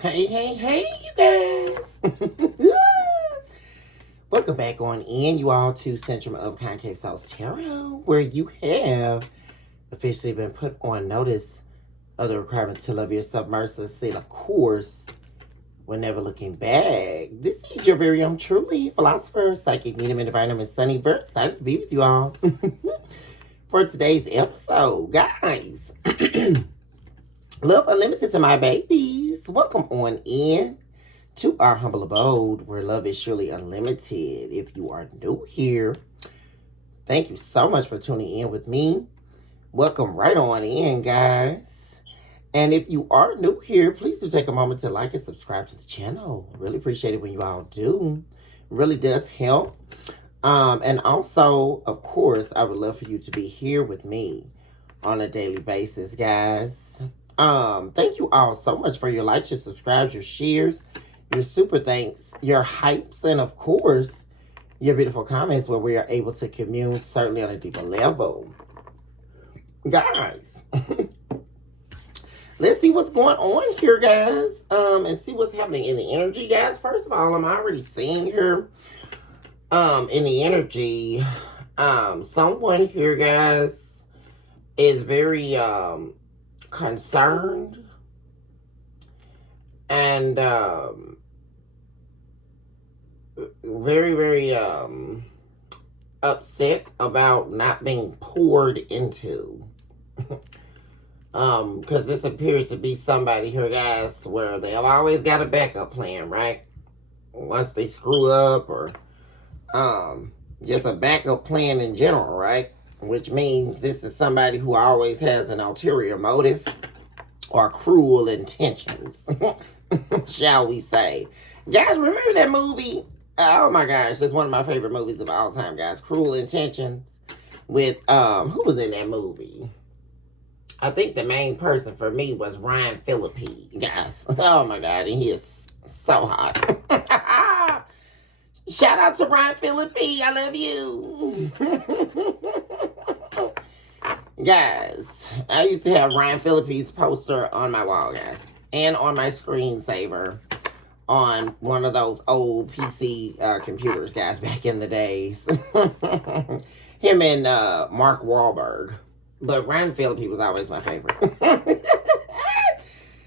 Hey, you guys. Welcome back on in, you all, to Centrum of Concave Sauce Tarot, where you have officially been put on notice of the requirement to love yourself mercilessly, and of course, we're never looking back. This is your very own truly philosopher, psychic medium, and diviner, Miss Sunny. Very excited to be with you all for today's episode, guys. Love unlimited to my babies. Welcome on in to our humble abode where love is surely unlimited. If you are new here, thank you so much for tuning in with me. Welcome right on in, guys. And if you are new here, please do take a moment to like and subscribe to the channel. I really appreciate it when you all do. It really does help. And also, of course, I would love for you to be here with me on a daily basis, guys. Thank you all so much for your likes, your subscribes, your shares, your super thanks, your hypes, and of course, your beautiful comments where we are able to commune certainly on a deeper level. Guys, let's see what's going on here, guys, and see what's happening in the energy, guys. First of all, I'm already seeing here, in the energy, someone here, guys, is very, concerned and very upset about not being poured into. Because this appears to be somebody here, guys, where they have always got a backup plan, right? Once they screw up, or just a backup plan in general, right? Which means this is somebody who always has an ulterior motive or cruel intentions, shall we say. Guys, remember that movie? Oh my gosh, it's one of my favorite movies of all time, guys. Cruel Intentions with, who was in that movie? I think the main person for me was Ryan Phillippe, guys. Oh my God, and he is so hot. Shout out to Ryan Phillippe. I love you. Guys, I used to have Ryan Phillippe's poster on my wall, guys. And on my screensaver on one of those old PC computers, guys, back in the days. Him and Mark Wahlberg. But Ryan Phillippe was always my favorite.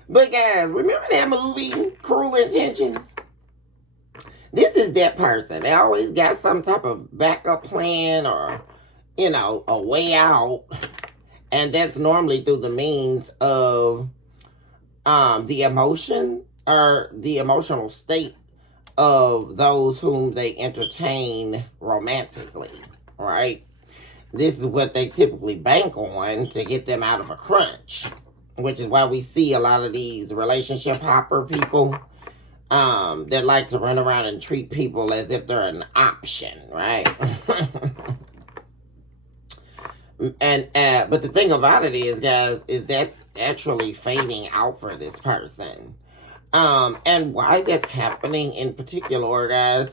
But guys, remember that movie, Cruel Intentions? This is that person. They always got some type of backup plan or, you know, a way out. And that's normally through the means of the emotion or the emotional state of those whom they entertain romantically, right? This is what they typically bank on to get them out of a crunch, which is why we see a lot of these relationship hopper people that like to run around and treat people as if they're an option, right? And but the thing about it is, guys, is that's actually fading out for this person. And why that's happening in particular, guys,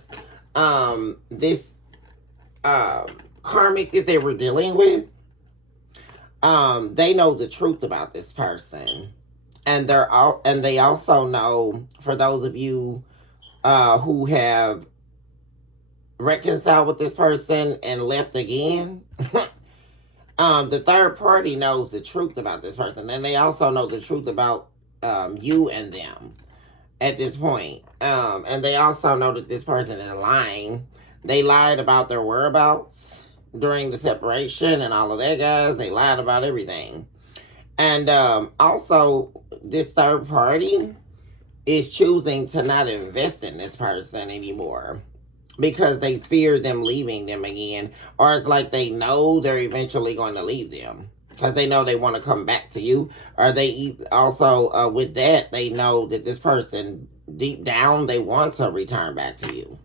this karmic that they were dealing with, they know the truth about this person. And they also know, for those of you who have reconciled with this person and left again, the third party knows the truth about this person. And they also know the truth about you and them at this point. And they also know that this person is lying. They lied about their whereabouts during the separation and all of that, guys. They lied about everything. And also, this third party is choosing to not invest in this person anymore because they fear them leaving them again. Or it's like they know they're eventually going to leave them because they know they want to come back to you. Or they also, with that, they know that this person, deep down, they want to return back to you.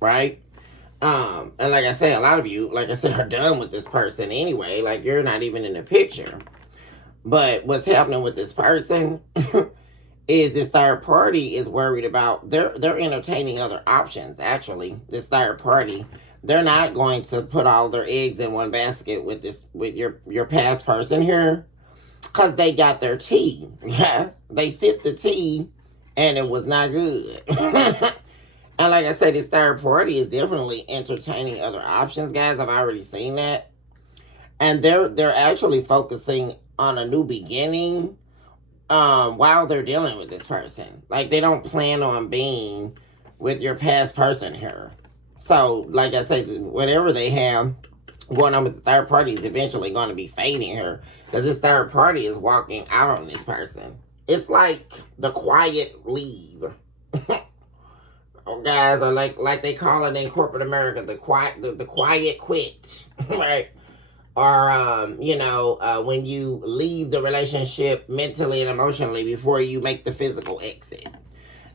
Right? And like I said, a lot of you, like I said, are done with this person anyway. Like, you're not even in the picture. But what's happening with this person is this third party is worried about, they're entertaining other options, actually. This third party, they're not going to put all their eggs in one basket with your past person here, because they got their tea. Yes, they sip the tea And it was not good. And like I said, this third party is definitely entertaining other options, guys. I've already seen that. And they're actually focusing on a new beginning while they're dealing with this person. Like, they don't plan on being with your past person here. So, like I said, whatever they have going on with the third party is eventually going to be fading here. Because this third party is walking out on this person. It's like the quiet leave. Guys, or like they call it in corporate America, the quiet quit. Right? Or when you leave the relationship mentally and emotionally before you make the physical exit.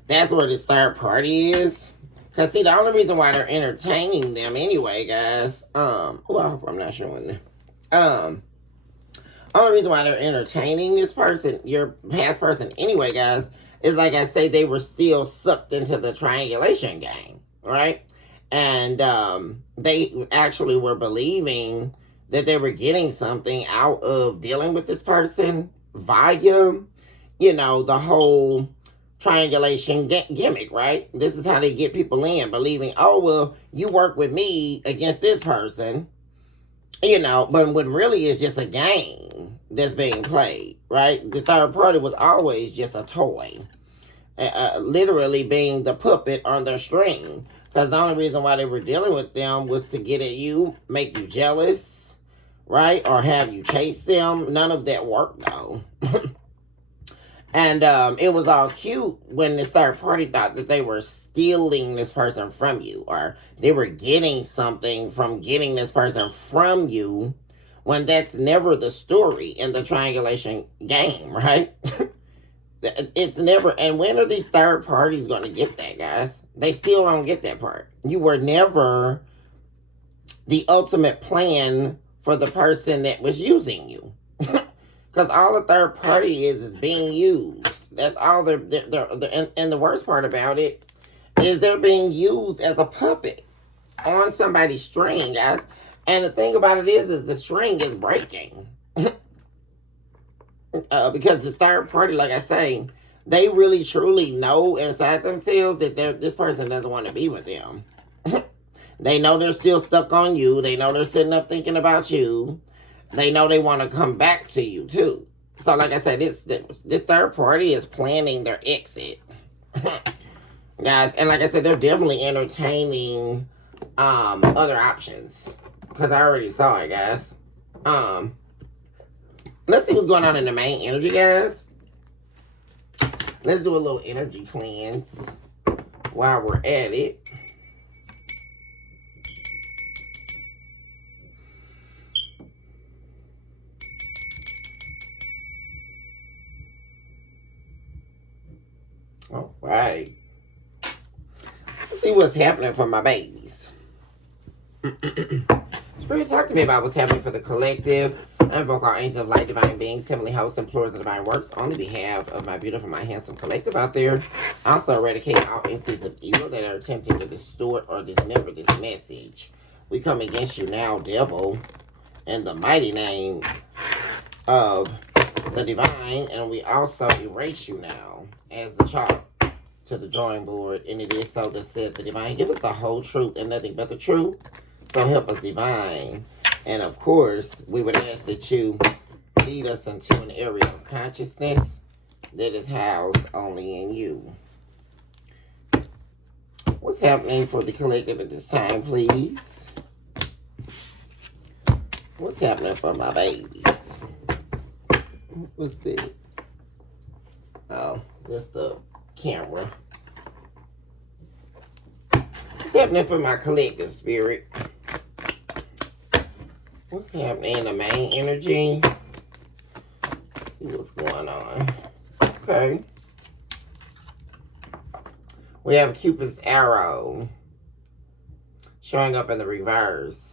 That's where this third party is. Because, see, the only reason why they're entertaining them anyway, guys, well, I'm not sure when, only reason why they're entertaining this person, your past person anyway, guys, is like I say, they were still sucked into the triangulation game, right? And they actually were believing that they were getting something out of dealing with this person via, the whole triangulation gimmick, right? This is how they get people in, believing, oh, well, you work with me against this person, but when really it's just a game that's being played, right? The third party was always just a toy, literally being the puppet on their string. Because the only reason why they were dealing with them was to get at you, make you jealous, right? Or have you chase them. None of that worked, though. And it was all cute when the third party thought that they were stealing this person from you, or they were getting something from getting this person from you, when that's never the story in the triangulation game, right? It's never. And when are these third parties going to get that, guys? They still don't get that part. You were never the ultimate plan for the person that was using you. Because all the third party is being used. That's all they're and the worst part about it is they're being used as a puppet on somebody's string, guys. And the thing about it is the string is breaking. Because the third party, like I say, they really truly know inside themselves that this person doesn't want to be with them. They know they're still stuck on you. They know they're sitting up thinking about you. They know they want to come back to you, too. So, like I said, this third party is planning their exit. Guys, and like I said, they're definitely entertaining other options. Because I already saw it, guys. Let's see what's going on in the main energy, guys. Let's do a little energy cleanse while we're at it. All right. Let's see what's happening for my babies. Spirit, talk to me about what's happening for the collective. I invoke our angels of light, divine beings, heavenly hosts, and floors of divine works on the behalf of my beautiful, my handsome collective out there. Also eradicate all entities of evil that are attempting to distort or dismember this message. We come against you now, devil, in the mighty name of the divine, and we also erase you now as the chalk to the drawing board. And it is so that said the divine. Give us the whole truth and nothing but the truth. So help us, divine. And of course, we would ask that you lead us into an area of consciousness that is housed only in you. What's happening for the collective at this time, please? What's happening for my babies? What's this? Oh, that's the camera. What's happening for my collective, spirit? What's happening in the main energy? Let's see what's going on. Okay. We have Cupid's arrow showing up in the reverse.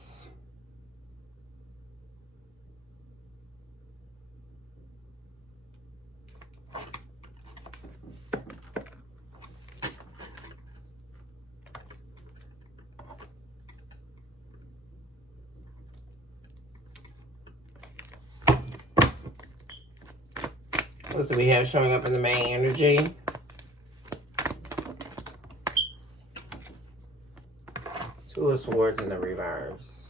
What do we have showing up in the main energy? Two of Swords in the reverse.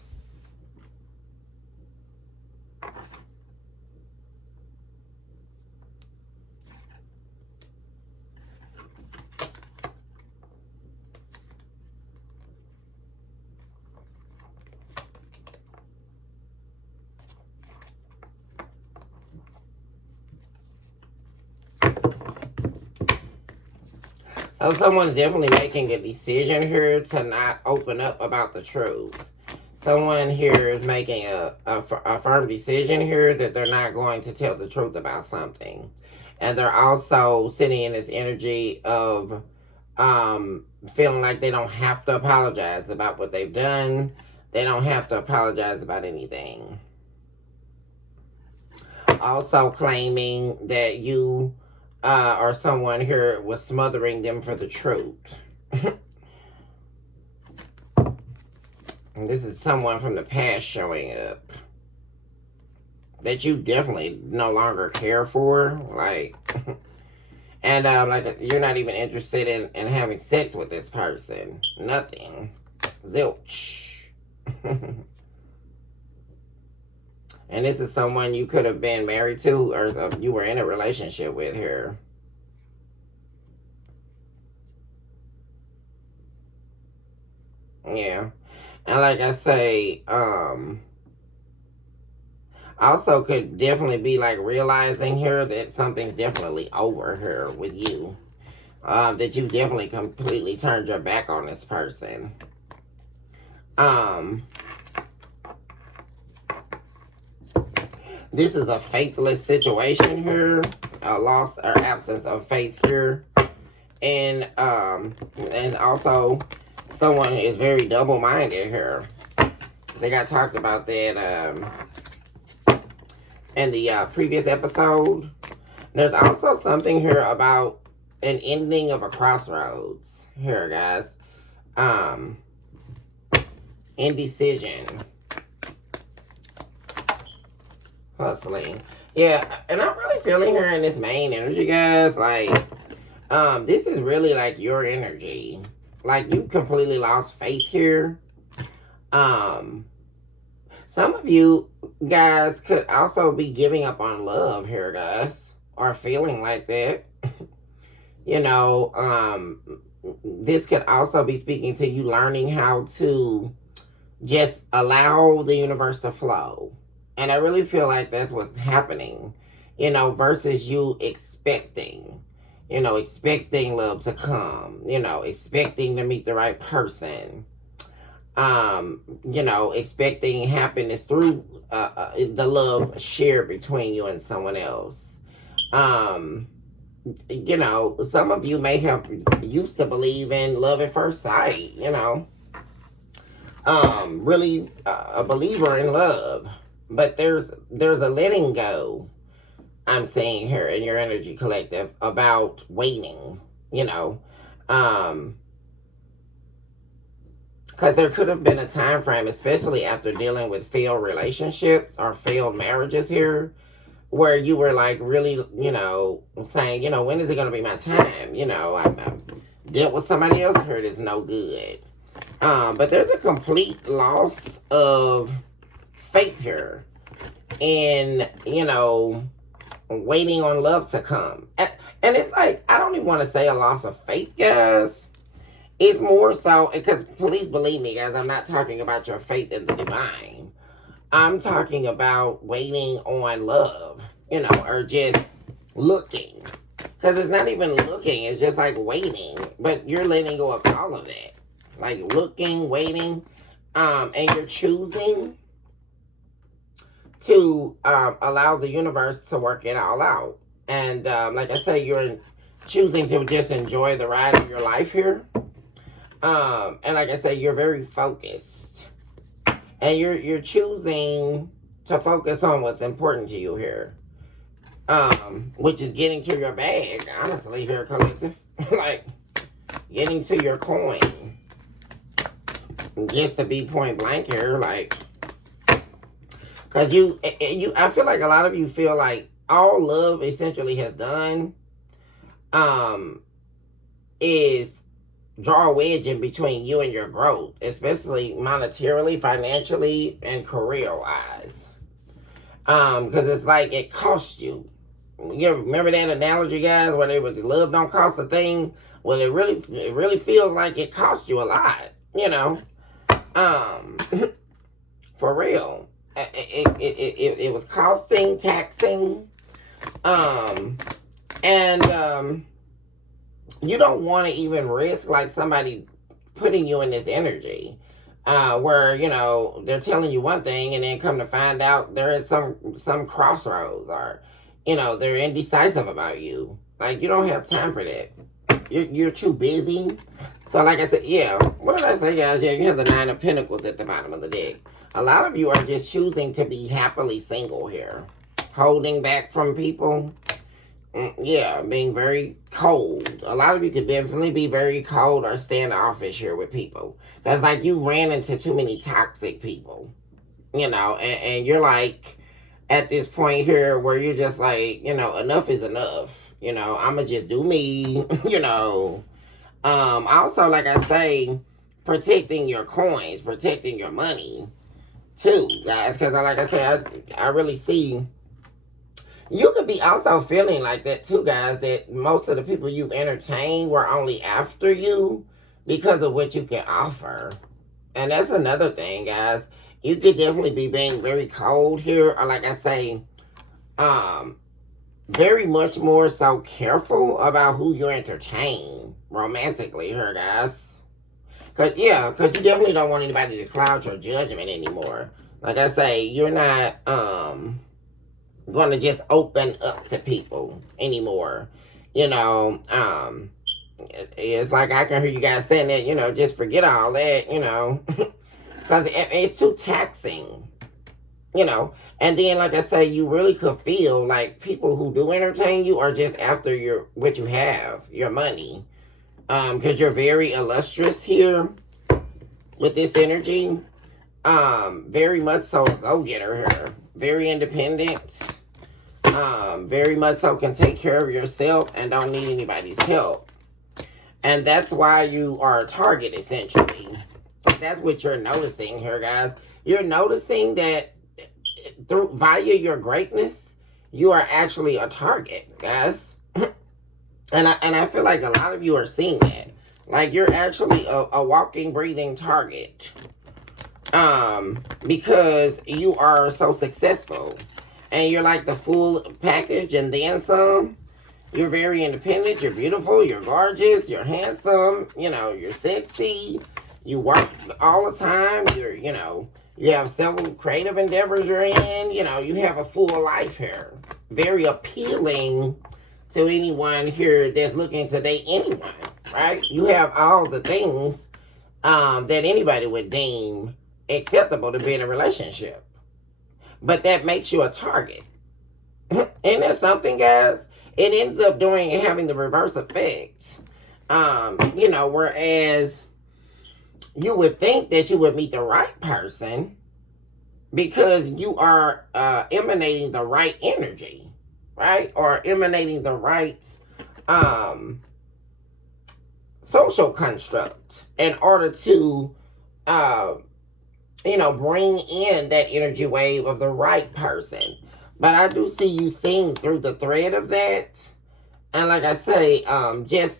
So someone's definitely making a decision here to not open up about the truth. Someone here is making a firm decision here that they're not going to tell the truth about something. And they're also sitting in this energy of feeling like they don't have to apologize about what they've done. They don't have to apologize about anything. Also claiming that you or someone here was smothering them for the truth. And this is someone from the past showing up that you definitely no longer care for, like, and like you're not even interested in having sex with this person. Nothing. Zilch. And this is someone you could have been married to or you were in a relationship with here. Yeah. And like I say, also could definitely be like realizing here that something's definitely over here with you. That you definitely completely turned your back on this person. This is a faithless situation here. A loss or absence of faith here. And also someone is very double-minded here. I think I talked about that in the previous episode. There's also something here about an ending of a crossroads here, guys. Indecision. Hustling. Yeah, and I'm really feeling her in this main energy, guys. Like, this is really like your energy. Like, you completely lost faith here. Some of you guys could also be giving up on love here, guys. Or feeling like that. You know, this could also be speaking to you learning how to just allow the universe to flow. And I really feel like that's what's happening, you know, versus you expecting, you know, expecting love to come, you know, expecting to meet the right person, you know, expecting happiness through the love shared between you and someone else. You know, some of you may have used to believe in love at first sight, you know, really a believer in love. But there's a letting go, I'm saying here in your energy collective, about waiting, you know. Because there could have been a time frame, especially after dealing with failed relationships or failed marriages here, where you were like really, you know, saying, you know, when is it going to be my time? You know, I've dealt with somebody else here that's no good. But there's a complete loss of faith here in, you know, waiting on love to come. And it's like, I don't even want to say a loss of faith, guys. It's more so, because please believe me, guys, I'm not talking about your faith in the divine. I'm talking about waiting on love, you know, or just looking. Because it's not even looking, it's just like waiting. But you're letting go of all of that. Like looking, waiting, and you're choosing to allow the universe to work it all out. And like I say, you're choosing to just enjoy the ride of your life here. And like I say, you're very focused. And you're choosing to focus on what's important to you here. Which is getting to your bag, honestly, here, collective. Like, getting to your coin. Just to be point blank here, like, because I feel like a lot of you feel like all love essentially has done is draw a wedge in between you and your growth, especially monetarily, financially, and career-wise. Because it's like it costs you. You remember that analogy, guys, where they would love don't cost a thing? Well, it really feels like it costs you a lot, you know. Um, for real. It was costing, taxing, and you don't want to even risk like somebody putting you in this energy, where you know they're telling you one thing and then come to find out there is some crossroads, or you know they're indecisive about you. Like you don't have time for that. You're too busy. So like I said, yeah, what did I say, guys? Yeah, you have the 9 of Pentacles at the bottom of the deck. A lot of you are just choosing to be happily single here. Holding back from people. Yeah, being very cold. A lot of you could definitely be very cold or standoffish here with people. That's like you ran into too many toxic people. You know, and you're like at this point here where you're just like, you know, enough is enough. You know, I'ma just do me, you know. Also, like I say, protecting your coins, protecting your money, too, guys. Because, like I said, I really see you could be also feeling like that, too, guys. That most of the people you've entertained were only after you because of what you can offer. And that's another thing, guys. You could definitely be being very cold here, or like I say, very much more so careful about who you entertain romantically here, guys. Cause you definitely don't want anybody to cloud your judgment anymore. Like I say, you're not gonna just open up to people anymore. You know, it's like I can hear you guys saying that, you know, just forget all that, you know. Cause it's too taxing. You know, and then like I say, you really could feel like people who do entertain you are just after what you have, your money. Because you're very illustrious here with this energy. Very much so a go-getter here. Very independent. Very much so can take care of yourself and don't need anybody's help. And that's why you are a target, essentially. That's what you're noticing here, guys. You're noticing that via your greatness, you are actually a target, guys. And I feel like a lot of you are seeing that. Like you're actually a walking, breathing target. Because you are so successful. And you're like the full package and then some. You're very independent, you're beautiful, you're gorgeous, you're handsome, you know, you're sexy. You work all the time, you know, you have several creative endeavors you're in, you know, you have a full life here. Very appealing to anyone here that's looking to date anyone, right? You have all the things that anybody would deem acceptable to be in a relationship. But that makes you a target. Isn't that something, guys? It ends up having the reverse effect. You know, whereas you would think that you would meet the right person because you are emanating the right energy, right? Or emanating the right social construct in order to, you know, bring in that energy wave of the right person. But I do see you seeing through the thread of that. And like I say, just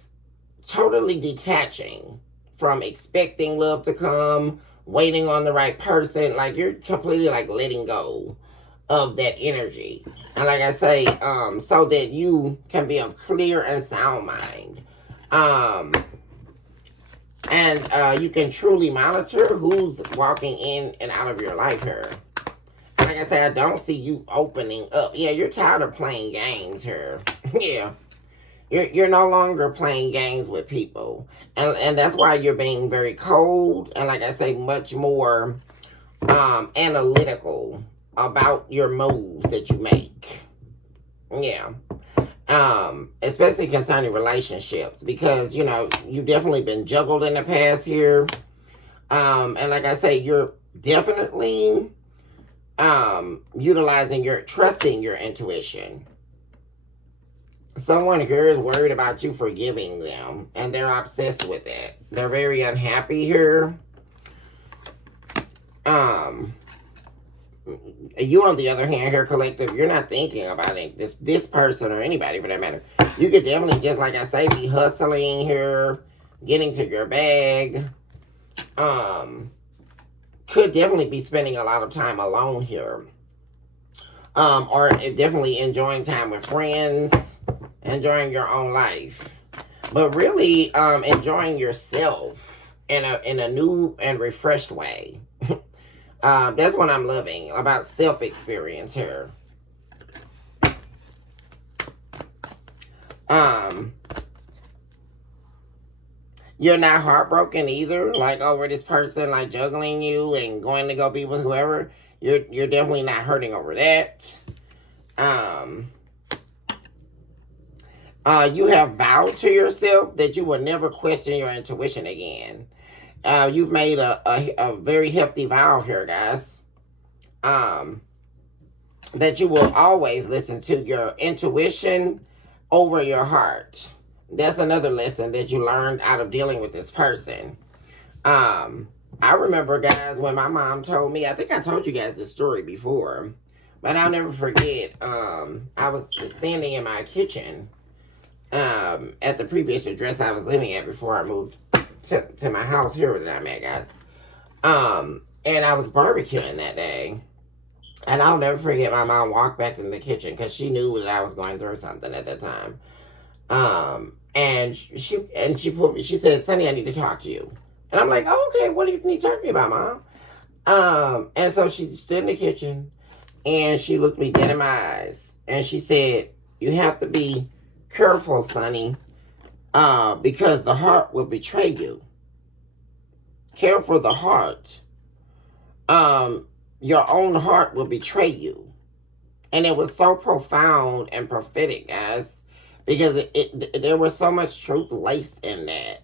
totally detaching from expecting love to come, waiting on the right person. Like you're completely like letting go of that energy. And like I say, so that you can be of clear and sound mind. And you can truly monitor who's walking in and out of your life here. And like I said, I don't see you opening up. Yeah, you're tired of playing games here. Yeah. You're no longer playing games with people. And that's why you're being very cold and, like I say, much more analytical about your moves that you make. Yeah. Especially concerning relationships. Because, you know, you've definitely been juggled in the past here. And like I say, you're definitely trusting your intuition. Someone here is worried about you forgiving them, and they're obsessed with that. They're very unhappy here. You, on the other hand, here, collective, you're not thinking about it. This person or anybody for that matter. You could definitely, just like I say, be hustling here, getting to your bag. Could definitely be spending a lot of time alone here. Or definitely enjoying time with friends, enjoying your own life. But really, enjoying yourself in a new and refreshed way. That's what I'm loving about self-experience here. You're not heartbroken either, like over this person like juggling you and going to go be with whoever. You're definitely not hurting over that. You have vowed to yourself that you will never question your intuition again. You've made a very hefty vow here, guys. That you will always listen to your intuition over your heart. That's another lesson that you learned out of dealing with this person. I remember, guys, when my mom told me, I think I told you guys this story before, but I'll never forget. I was standing in my kitchen at the previous address I was living at before I moved to my house here that I'm at, guys. And I was barbecuing that day. And I'll never forget, my mom walked back in the kitchen because she knew that I was going through something at that time. And she put me, she said, "Sonny, I need to talk to you." And I'm like, "Oh, okay, what do you need to talk to me about, Mom?" And so she stood in the kitchen and she looked me dead in my eyes and she said, "You have to be careful, Sonny, because the heart will betray you. Care for the heart. Your own heart will betray you." And it was so profound and prophetic, guys, because there was so much truth laced in that.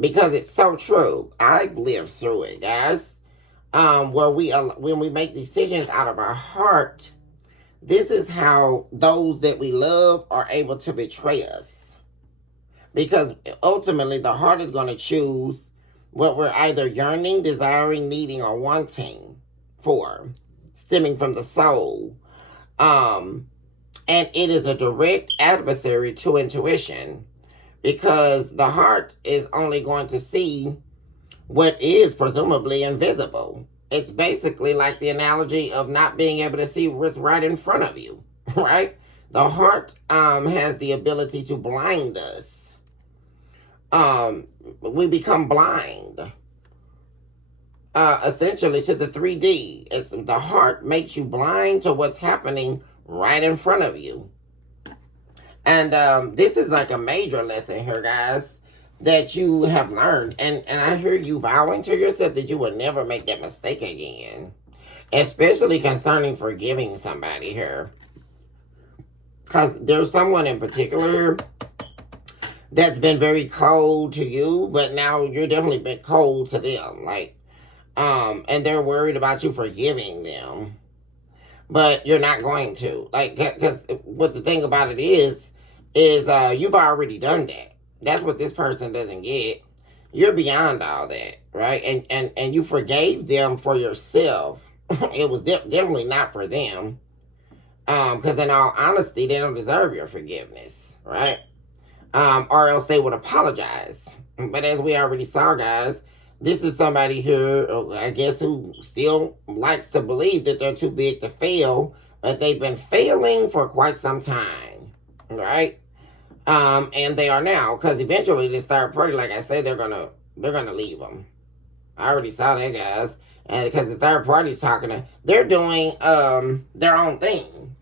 Because it's so true. I've lived through it, guys. Where when we make decisions out of our heart, this is how those that we love are able to betray us. Because ultimately, the heart is going to choose what we're either yearning, desiring, needing, or wanting for, stemming from the soul. And it is a direct adversary to intuition, because the heart is only going to see what is presumably invisible. It's basically like the analogy of not being able to see what's right in front of you, right? The heart has the ability to blind us. We become blind, essentially, to the 3D. It's the heart makes you blind to what's happening right in front of you. And this is like a major lesson here, guys, that you have learned. And I hear you vowing to yourself that you will never make that mistake again. Especially concerning forgiving somebody here. Because there's someone in particular that's been very cold to you, but now you're definitely been cold to them. Like, and they're worried about you forgiving them. But you're not going to. Like, because what the thing about it is you've already done that. That's what this person doesn't get. You're beyond all that, right? And you forgave them for yourself. It was definitely not for them. Because in all honesty, they don't deserve your forgiveness, right? Or else they would apologize. But as we already saw, guys, this is somebody here, I guess, who still likes to believe that they're too big to fail, but they've been failing for quite some time, right? And they are now, because eventually this third party, like I said, they're gonna leave them. I already saw that, guys, and because the third party's they're doing their own thing.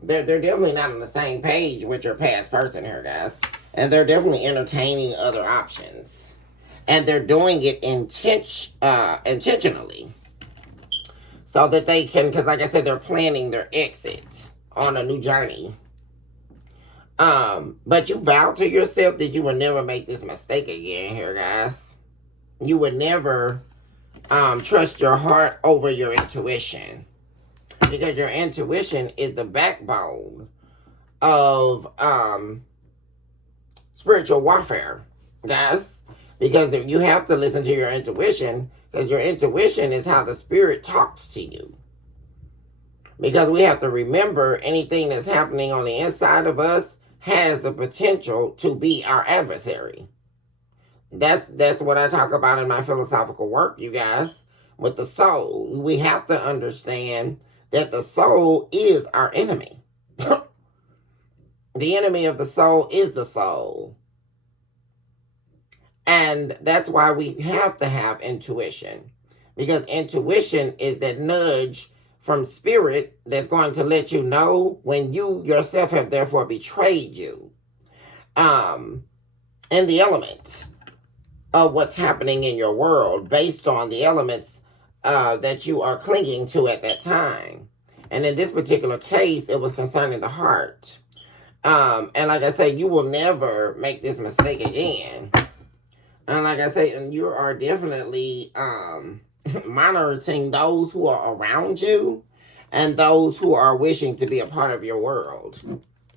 They're definitely not on the same page with your past person here, guys, and they're definitely entertaining other options. And they're doing it intentionally. So that they can, because like I said, they're planning their exit on a new journey. But you vowed to yourself that you would never make this mistake again here, guys. You would never trust your heart over your intuition. Because your intuition is the backbone of spiritual warfare, guys. Because you have to listen to your intuition, because your intuition is how the spirit talks to you. Because we have to remember anything that's happening on the inside of us has the potential to be our adversary. That's what I talk about in my philosophical work, you guys. With the soul, we have to understand that the soul is our enemy. The enemy of the soul is the soul. And that's why we have to have intuition. Because intuition is that nudge from spirit that's going to let you know when you yourself have therefore betrayed you. In the element of what's happening in your world based on the elements that you are clinging to at that time. And in this particular case, it was concerning the heart. And like I said, you will never make this mistake again. And like I say, you are definitely monitoring those who are around you and those who are wishing to be a part of your world.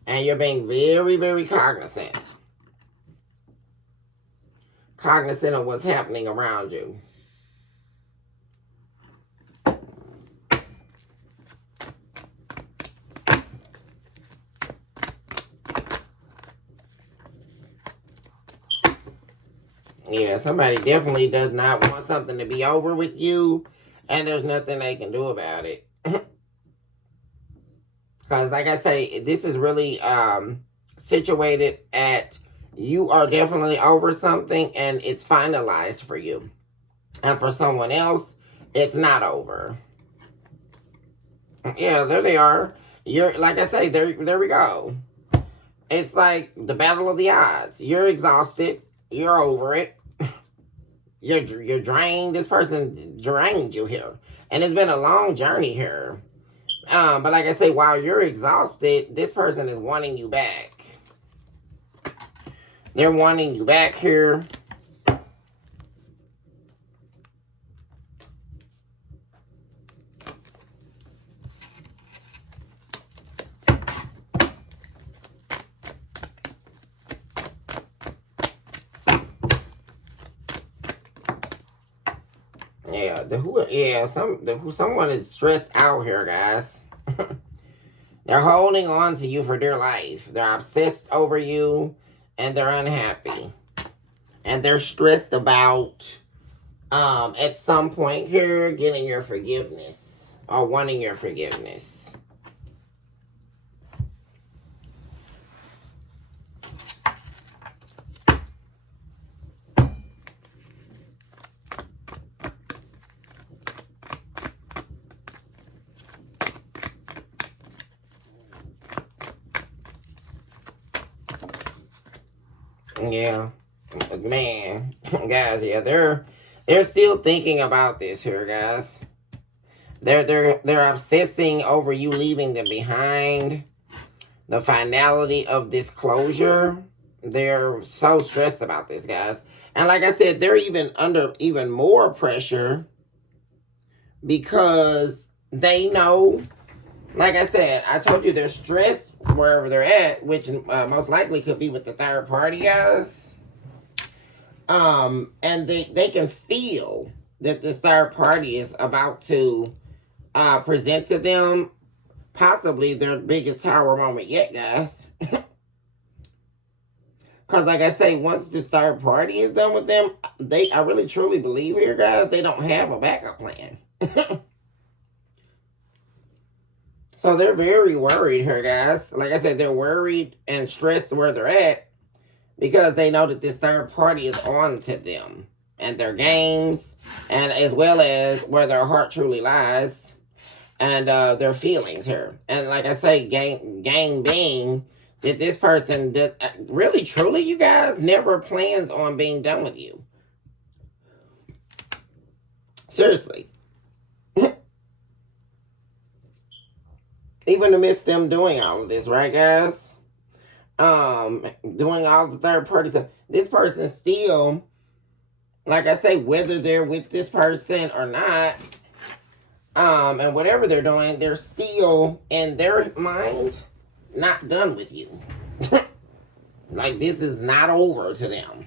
And you're being very, very cognizant of what's happening around you. Yeah, somebody definitely does not want something to be over with you, and there's nothing they can do about it. Because, like I say, this is really situated at you are definitely over something, and it's finalized for you. And for someone else, it's not over. Yeah, there they are. You're, like I say, there we go. It's like the battle of the odds. You're exhausted. You're over it. You're drained. This person drained you here. And it's been a long journey here. But like I say, while you're exhausted, this person is wanting you back. They're wanting you back here. Someone is stressed out here, guys. They're holding on to you for dear life. They're obsessed over you, and they're unhappy. And they're stressed about, at some point here, getting your forgiveness. Or wanting your forgiveness. Yeah, man, guys, yeah, they're still thinking about this here, guys. They're obsessing over you leaving them behind. The finality of this closure. They're so stressed about this, guys. And like I said, they're even under even more pressure because they know, like I said, I told you they're stressed wherever they're at, which most likely could be with the third party, guys. And they can feel that this third party is about to present to them possibly their biggest tower moment yet, guys. Because like I say, once this third party is done with them, I really truly believe here, guys, they don't have a backup plan. So they're very worried here, guys. Like I said, they're worried and stressed where they're at because they know that this third party is on to them and their games, and as well as where their heart truly lies and their feelings here. And like I say, game being that this person really, truly, you guys, never plans on being done with you. Seriously. Even amidst them doing all of this, right, guys? Doing all the third party stuff. This person still, like I say, whether they're with this person or not, and whatever they're doing, they're still, in their mind, not done with you. Like, this is not over to them.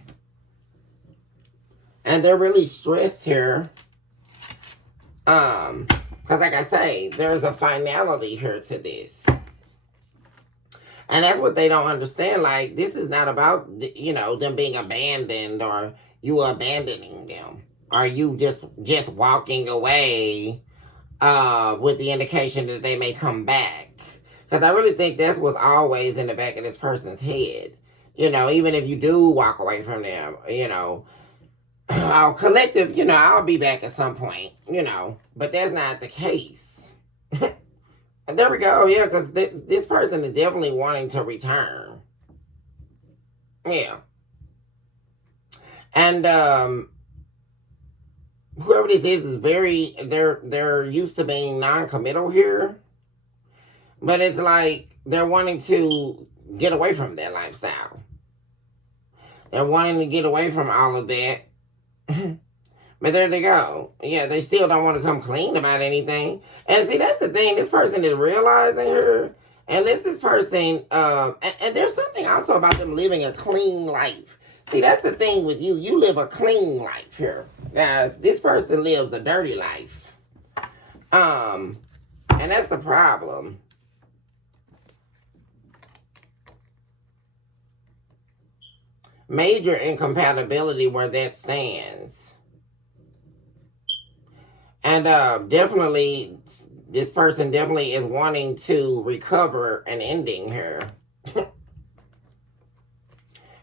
And they're really stressed here. Because like I say, there's a finality here to this. And that's what they don't understand. Like, this is not about, them being abandoned or you abandoning them. Or you just walking away with the indication that they may come back. Because I really think that's what's always in the back of this person's head. Even if you do walk away from them, our collective, I'll be back at some point, but that's not the case. And there we go, yeah, because this person is definitely wanting to return. Yeah. And whoever this is very, they're used to being non-committal here, but it's like they're wanting to get away from that lifestyle. They're wanting to get away from all of that. But there they go. Yeah, they still don't want to come clean about anything. And see, that's the thing. This person is realizing here. Unless this person, and there's something also about them living a clean life. See, that's the thing with you. You live a clean life here. Guys, this person lives a dirty life. And that's the problem. Major incompatibility where that stands. And definitely, this person definitely is wanting to recover an ending here.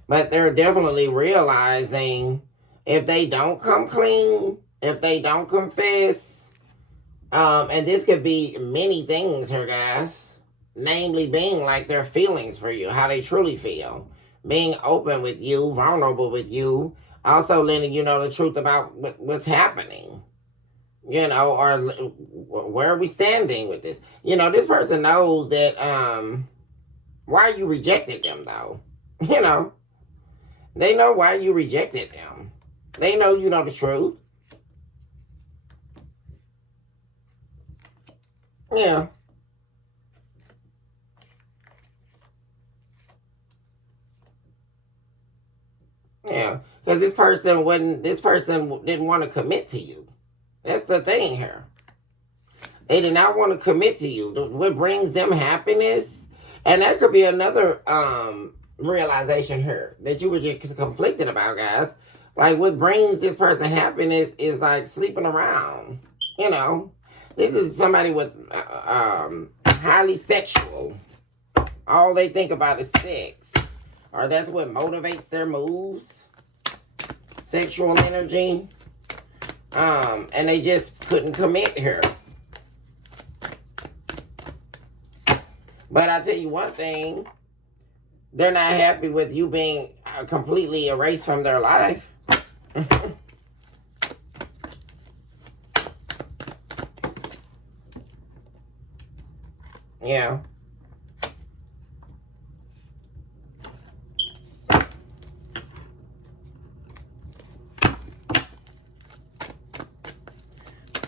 But they're definitely realizing if they don't come clean, if they don't confess, and this could be many things here, guys. Namely being like their feelings for you, how they truly feel. Being open with you, vulnerable with you. Also letting you know the truth about what's happening. Or where are we standing with this? This person knows that, why you rejected them, though. They know why you rejected them. They know you know the truth. Yeah. Yeah. Because this person didn't want to commit to you. That's the thing here. They did not want to commit to you. What brings them happiness, and that could be another realization here that you were just conflicted about, guys. Like, what brings this person happiness is like sleeping around. This is somebody with highly sexual. All they think about is sex, or that's what motivates their moves. Sexual energy. And they just couldn't commit here. But I'll tell you one thing. They're not happy with you being completely erased from their life. Yeah.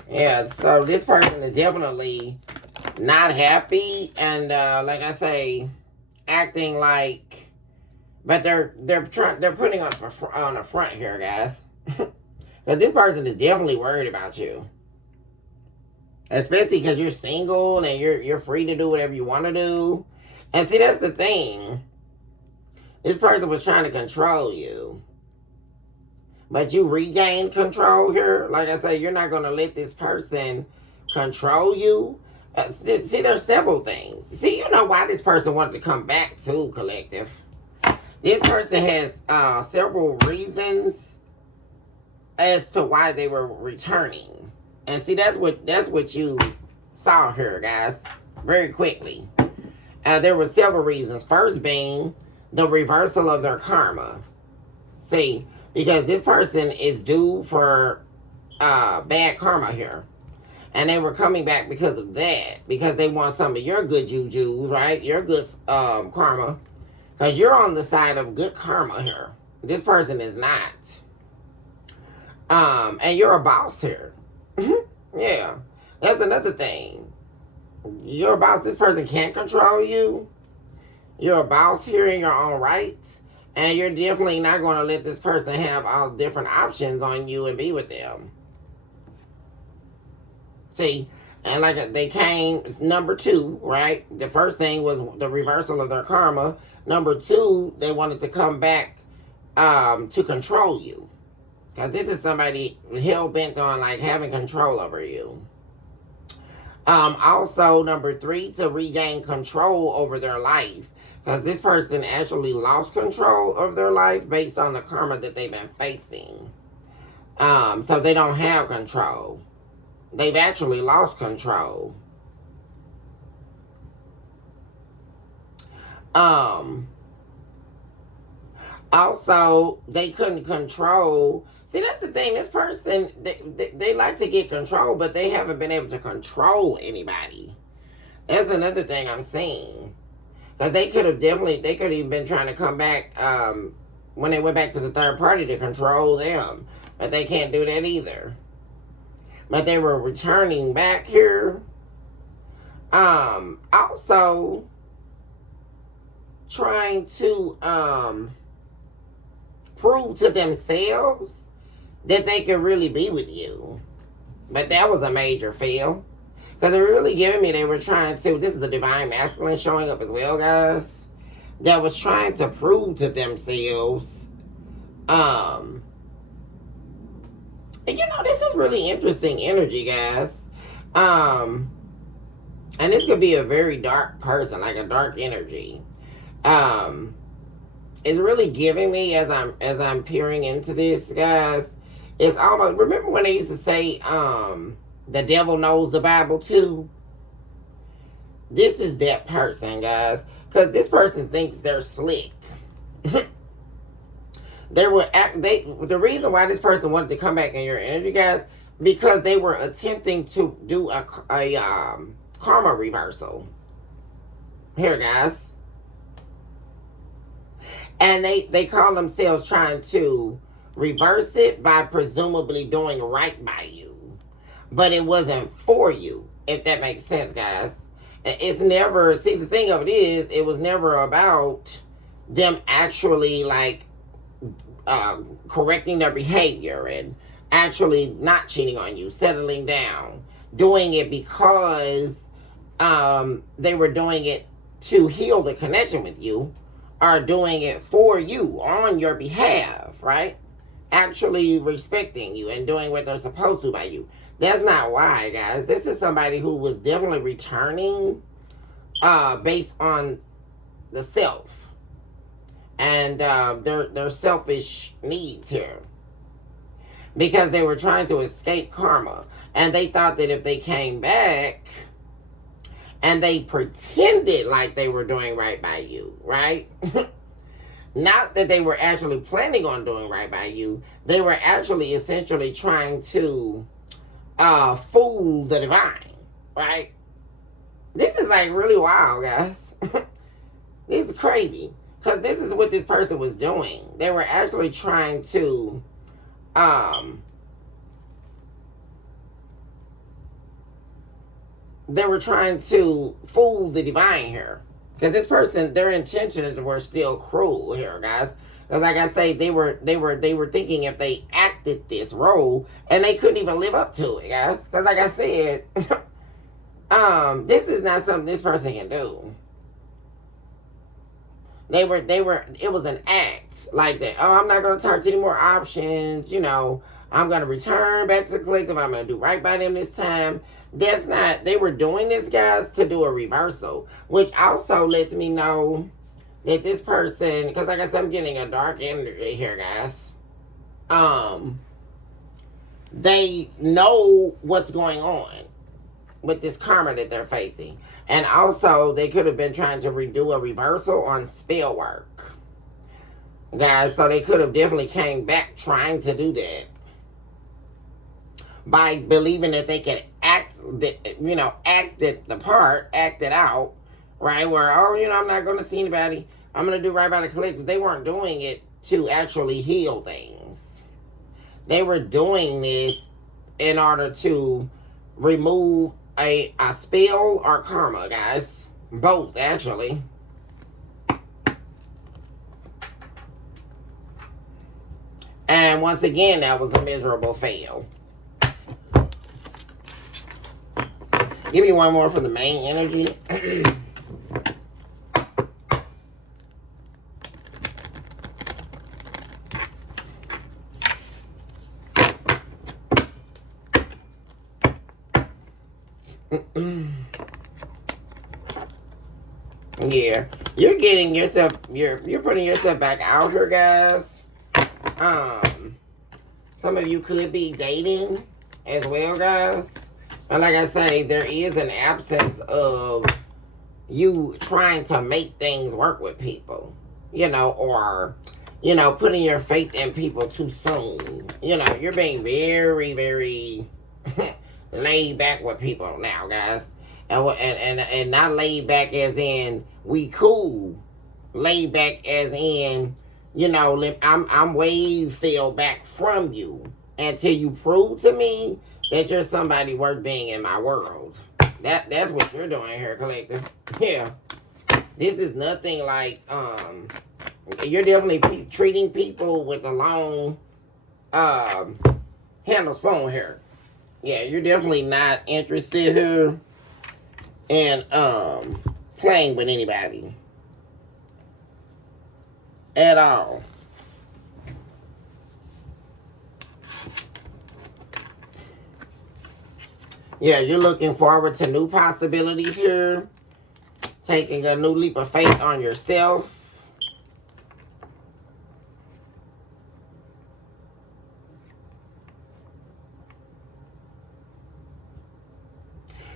Yeah, so this person is definitely not happy, and like I say, acting like, but they're putting on a front here, guys. Because this person is definitely worried about you, especially because you're single and you're free to do whatever you want to do. And see, that's the thing. This person was trying to control you. But you regained control here. Like I said, you're not going to let this person control you. See, there's several things. See, you know why this person wanted to come back to collective. This person has several reasons as to why they were returning. And see, that's what you saw here, guys, very quickly. There were several reasons. First being the reversal of their karma. See, because this person is due for bad karma here. And they were coming back because of that. Because they want some of your good jujus, right? Your good karma. Because you're on the side of good karma here. This person is not. And you're a boss here. Yeah. That's another thing. You're a boss. This person can't control you. You're a boss here in your own right. And you're definitely not going to let this person have all different options on you and be with them. See? And like they came, number 2, right? The first thing was the reversal of their karma. Number 2, they wanted to come back to control you. Because this is somebody hell-bent on like having control over you. Also, number 3, to regain control over their life. Because this person actually lost control of their life based on the karma that they've been facing. So they don't have control. They've actually lost control. Also, they couldn't control. See, that's the thing. This person, they like to get control, but they haven't been able to control anybody. That's another thing I'm seeing. Because they could have even been trying to come back when they went back to the third party to control them. But they can't do that either. But they were returning back here. Also, trying to prove to themselves that they could really be with you. But that was a major fail. Because they're really giving me, they were trying to, this is the divine masculine showing up as well, guys. That was trying to prove to themselves, and you know, this is really interesting energy, guys. And this could be a very dark person, like a dark energy. It's really giving me, as I'm peering into this, guys, it's almost, remember when they used to say, the devil knows the Bible too? This is that person, guys. Because this person thinks they're slick. The reason why this person wanted to come back in your energy, guys, because they were attempting to do a karma reversal. Here, guys. And they call themselves trying to reverse it by presumably doing right by you. But it wasn't for you, if that makes sense, guys. It's never, see, the thing of it is, it was never about them actually, like, correcting their behavior and actually not cheating on you, settling down, doing it because they were doing it to heal the connection with you, or doing it for you, on your behalf, right? Actually respecting you and doing what they're supposed to by you. That's not why, guys. This is somebody who was definitely returning based on the self and their selfish needs here, because they were trying to escape karma, and they thought that if they came back and they pretended like they were doing right by you, right? Not that they were actually planning on doing right by you. They were actually essentially trying to fool the divine, right? This is like really wild, guys. This is crazy, because this is what this person was doing. They were actually trying to fool the divine here, because this person, their intentions were still cruel here, guys. Because like I say, they were thinking if they acted this role, and they couldn't even live up to it, guys. Because like I said, this is not something this person can do. It was an act like that. Oh, I'm not going to talk to any more options. You know, I'm going to return back to the collective. I'm going to do right by them this time. That's not, they were doing this, guys, to do a reversal, which also lets me know that this person, because like I said, I'm getting a dark energy here, guys. They know what's going on with this karma that they're facing. And also, they could have been trying to redo a reversal on spell work, guys. So they could have definitely came back trying to do that by believing that they could act the part, act it out, right? Where, oh, I'm not going to see anybody. I'm going to do right by the collective. They weren't doing it to actually heal things. They were doing this in order to remove a spell or karma, guys. Both, actually. And once again, that was a miserable fail. Give me one more for the main energy. Yeah, you're getting yourself, you're putting yourself back out here, guys. Some of you could be dating as well, guys. But like I say, there is an absence of you trying to make things work with people, or, putting your faith in people too soon. You're being very, very laid back with people now, guys. And not laid back as in we cool. Laid back as in, I'm way fell back from you until you prove to me that you're somebody worth being in my world. That's what you're doing here, collective. Yeah. This is nothing like, you're definitely treating people with a long, handle spoon here. Yeah, you're definitely not interested here in, playing with anybody. At all. Yeah, you're looking forward to new possibilities here. Taking a new leap of faith on yourself.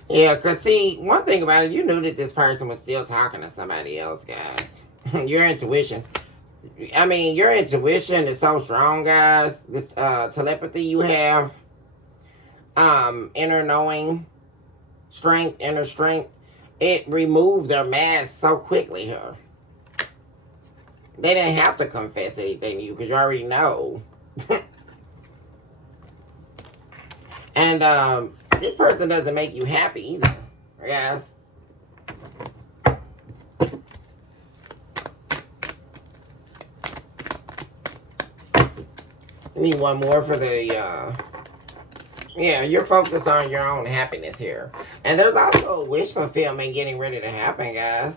Yeah, because see, one thing about it, you knew that this person was still talking to somebody else, guys. Your intuition. Your intuition is so strong, guys. This telepathy you have. Inner knowing. Strength, inner strength. It removed their mask so quickly here. They didn't have to confess anything to you because you already know. And this person doesn't make you happy either, guys. I need one more for the, yeah, you're focused on your own happiness here. And there's also a wish fulfillment getting ready to happen, guys.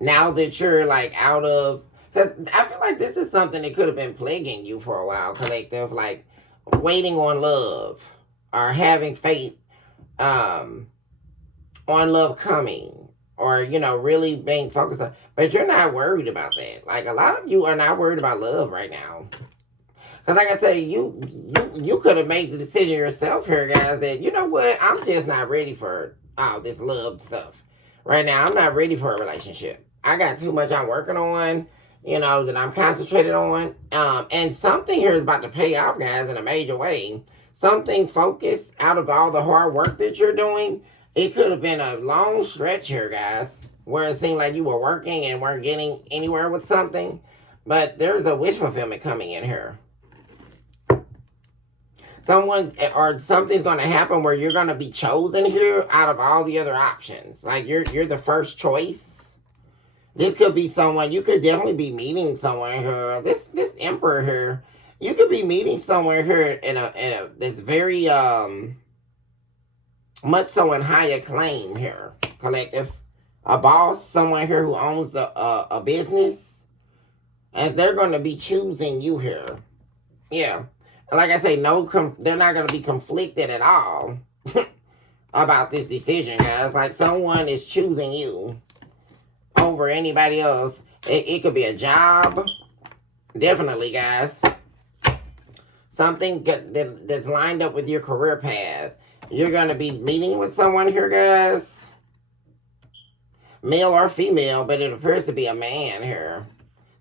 Now that you're, like, out of... Because I feel like this is something that could have been plaguing you for a while, collective. Like, waiting on love. Or having faith on love coming. Or, really being focused on... But you're not worried about that. Like, a lot of you are not worried about love right now. Because like I say, you could have made the decision yourself here, guys, that, you know what, I'm just not ready for all this love stuff. Right now, I'm not ready for a relationship. I got too much I'm working on, that I'm concentrated on. And something here is about to pay off, guys, in a major way. Something focused out of all the hard work that you're doing. It could have been a long stretch here, guys, where it seemed like you were working and weren't getting anywhere with something. But there's a wish fulfillment coming in here. Someone or something's going to happen where you're going to be chosen here out of all the other options. Like you're the first choice. This could be someone, you could definitely be meeting someone here. This emperor here, you could be meeting someone here in a that's very much so in high acclaim here, collective. A boss, someone here who owns a business, and they're going to be choosing you here. Yeah. Like I say, they're not going to be conflicted at all about this decision, guys. Like, someone is choosing you over anybody else. It could be a job. Definitely, guys. Something that's lined up with your career path. You're going to be meeting with someone here, guys. Male or female, but it appears to be a man here.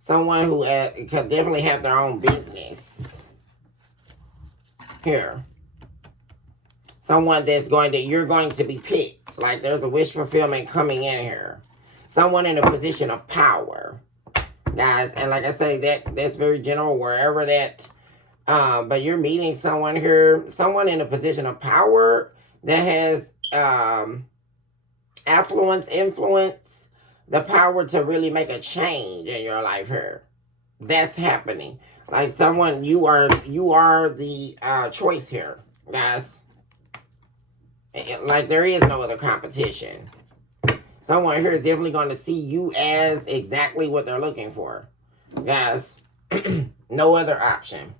Someone who could definitely have their own business. Here. Someone you're going to be picked. Like there's a wish fulfillment coming in here. Someone in a position of power. Guys, and like I say, that's very general wherever that, but you're meeting someone here, someone in a position of power that has affluence, influence, the power to really make a change in your life here. That's happening. Like someone, you are the choice here, guys. Like there is no other competition. Someone here is definitely going to see you as exactly what they're looking for, guys. No other option.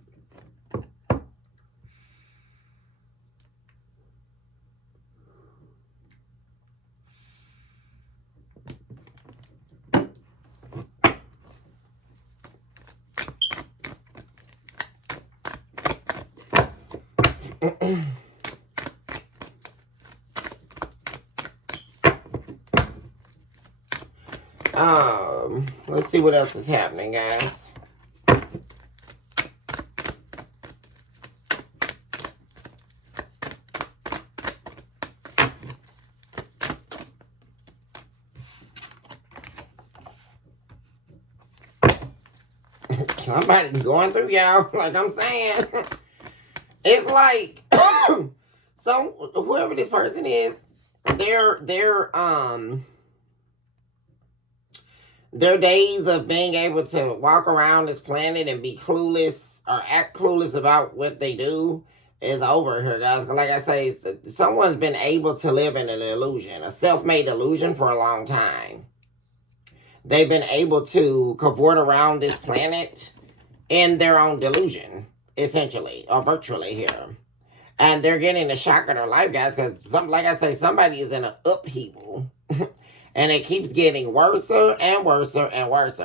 Let's see what else is happening, guys. Somebody's going through y'all, like I'm saying. It's like, so whoever this person is, their days of being able to walk around this planet and be clueless or act clueless about what they do is over here, guys. Like I say, someone's been able to live in an illusion, a self-made illusion for a long time. They've been able to cavort around this planet in their own delusion, essentially, or virtually here. And they're getting a shock of their life, guys, because, like I say, somebody is in an upheaval. And it keeps getting worse and worse and worse.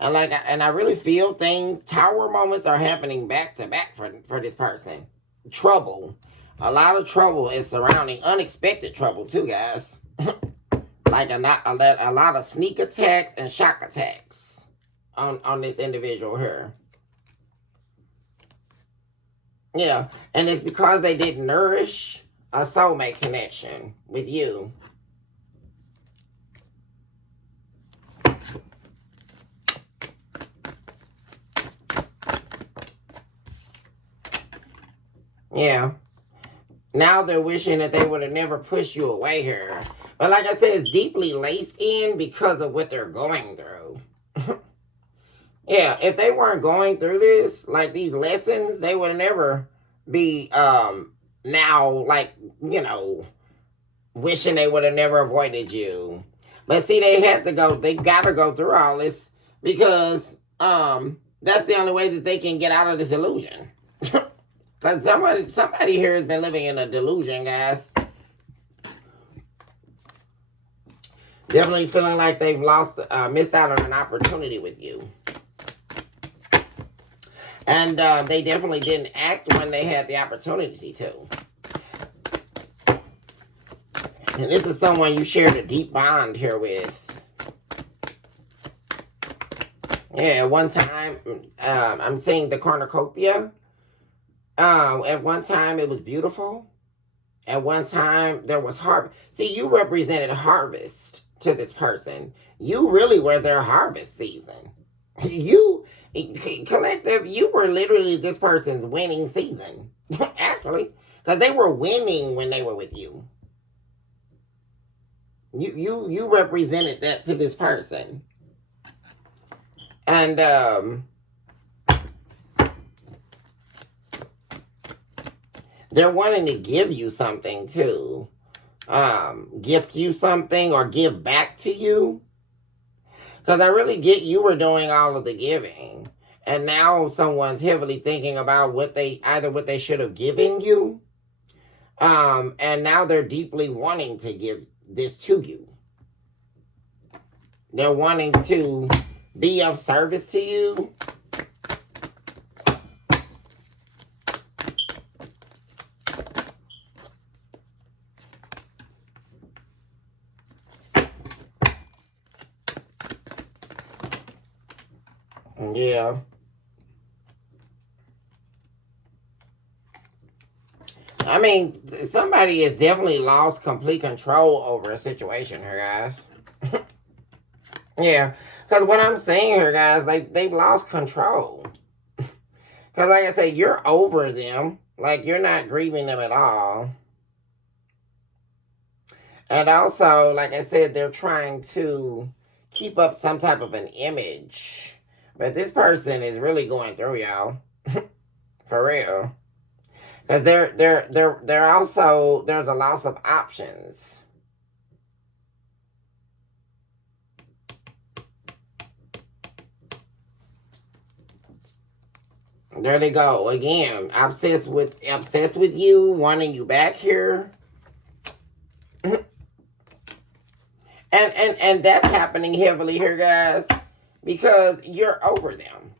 And I really feel tower moments are happening back to back for this person. Trouble. A lot of trouble is surrounding, unexpected trouble too, guys. Like a lot of sneak attacks and shock attacks on this individual here. Yeah, and it's because they didn't nourish a soulmate connection with you. Yeah. Now they're wishing that they would have never pushed you away here. But like I said, it's deeply laced in because of what they're going through. Yeah, if they weren't going through this, like these lessons, they would never be now like, wishing they would have never avoided you. But see, they gotta go through all this because that's the only way that they can get out of this illusion. Because somebody here has been living in a delusion, guys. Definitely feeling like they've missed out on an opportunity with you. And they definitely didn't act when they had the opportunity to. And this is someone you shared a deep bond here with. Yeah, at one time, I'm seeing the cornucopia. At one time, it was beautiful. At one time, there was harvest. See, you represented harvest to this person. You really were their harvest season. You, collective, you were literally this person's winning season. Actually, because they were winning when they were with you. You represented that to this person. And they're wanting to give you something too. Gift you something or give back to you. Because I really get you were doing all of the giving. And now someone's heavily thinking about what they should have given you. And now they're deeply wanting to give this to you. They're wanting to be of service to you. Yeah. I mean, somebody has definitely lost complete control over a situation here, guys. Yeah. Because what I'm saying here, guys, they've lost control. Because like I said, you're over them. Like, you're not grieving them at all. And also, like I said, they're trying to keep up some type of an image But this person is really going through, y'all. For real. Because they're also, there's a loss of options. There they go again. Obsessed with you, wanting you back here. And that's happening heavily here, guys, because you're over them.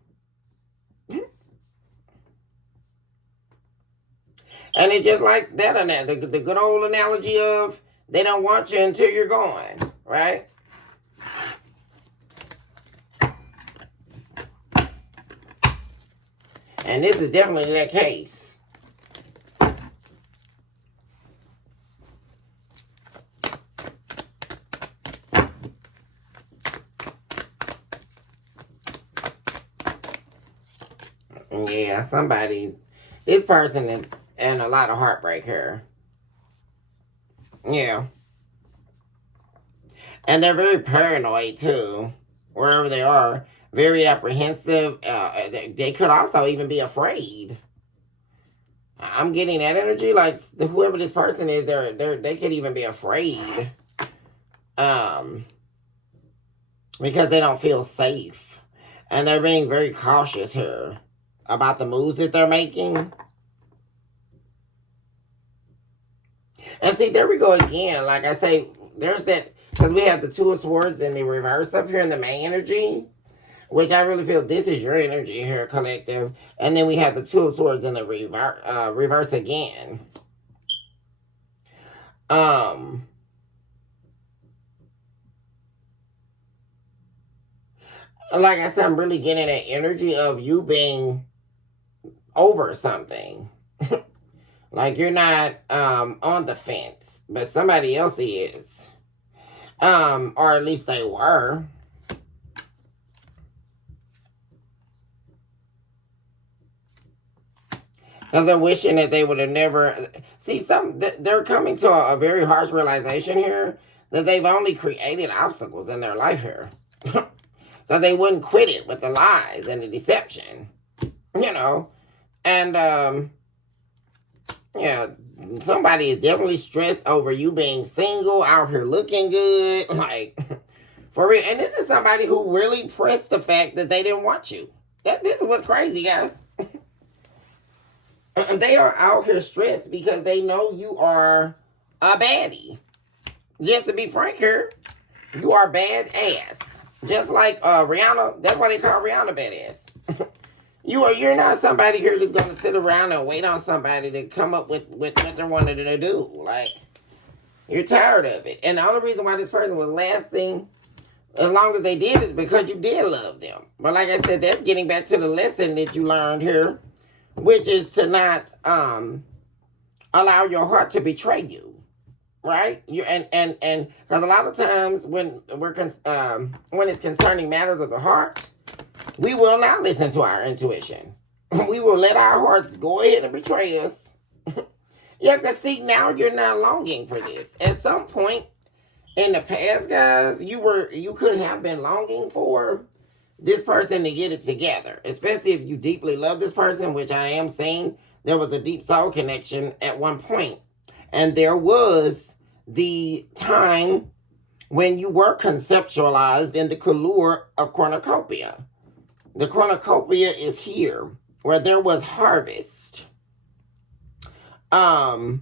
And it's just like that, the good old analogy of they don't want you until you're gone, right? And this is definitely that case. Yeah, this person is in a lot of heartbreak here. Yeah. And they're very paranoid too, wherever they are. Very apprehensive. They could also even be afraid. I'm getting that energy, like whoever this person is, they could even be afraid, because they don't feel safe, and they're being very cautious here about the moves that they're making. And see, there we go again. Like I say, there's that, because we have the Two of Swords in the reverse up here in the main energy, which I really feel this is your energy here, collective. And then we have the Two of Swords in the reverse again. Like I said, I'm really getting that energy of you being over something. Like you're not on the fence, but somebody else is. Or at least they were. Because they're wishing that they would have never... See, they're coming to a very harsh realization here that they've only created obstacles in their life here. So they wouldn't quit it with the lies and the deception. You know? And, yeah, somebody is definitely stressed over you being single, out here looking good. Like, for real. And this is somebody who really pressed the fact that they didn't want you. This is what's crazy, guys. They are out here stressed because they know you are a baddie. Just to be frank here, you are badass. Just like Rihanna, that's why they call Rihanna badass. You're not somebody here that's gonna sit around and wait on somebody to come up with what they wanted to do. Like, you're tired of it. And the only reason why this person was lasting as long as they did is because you did love them. But like I said, that's getting back to the lesson that you learned here, which is to not allow your heart to betray you, right? And because a lot of times when it's concerning matters of the heart, we will not listen to our intuition. We will let our hearts go ahead and betray us. Yeah, because see, now you're not longing for this. At some point in the past, guys, you could have been longing for this person to get it together, especially if you deeply love this person, which I am saying there was a deep soul connection at one point. And there was the time when you were conceptualized in the color of cornucopia. The cornucopia is here, where there was harvest. But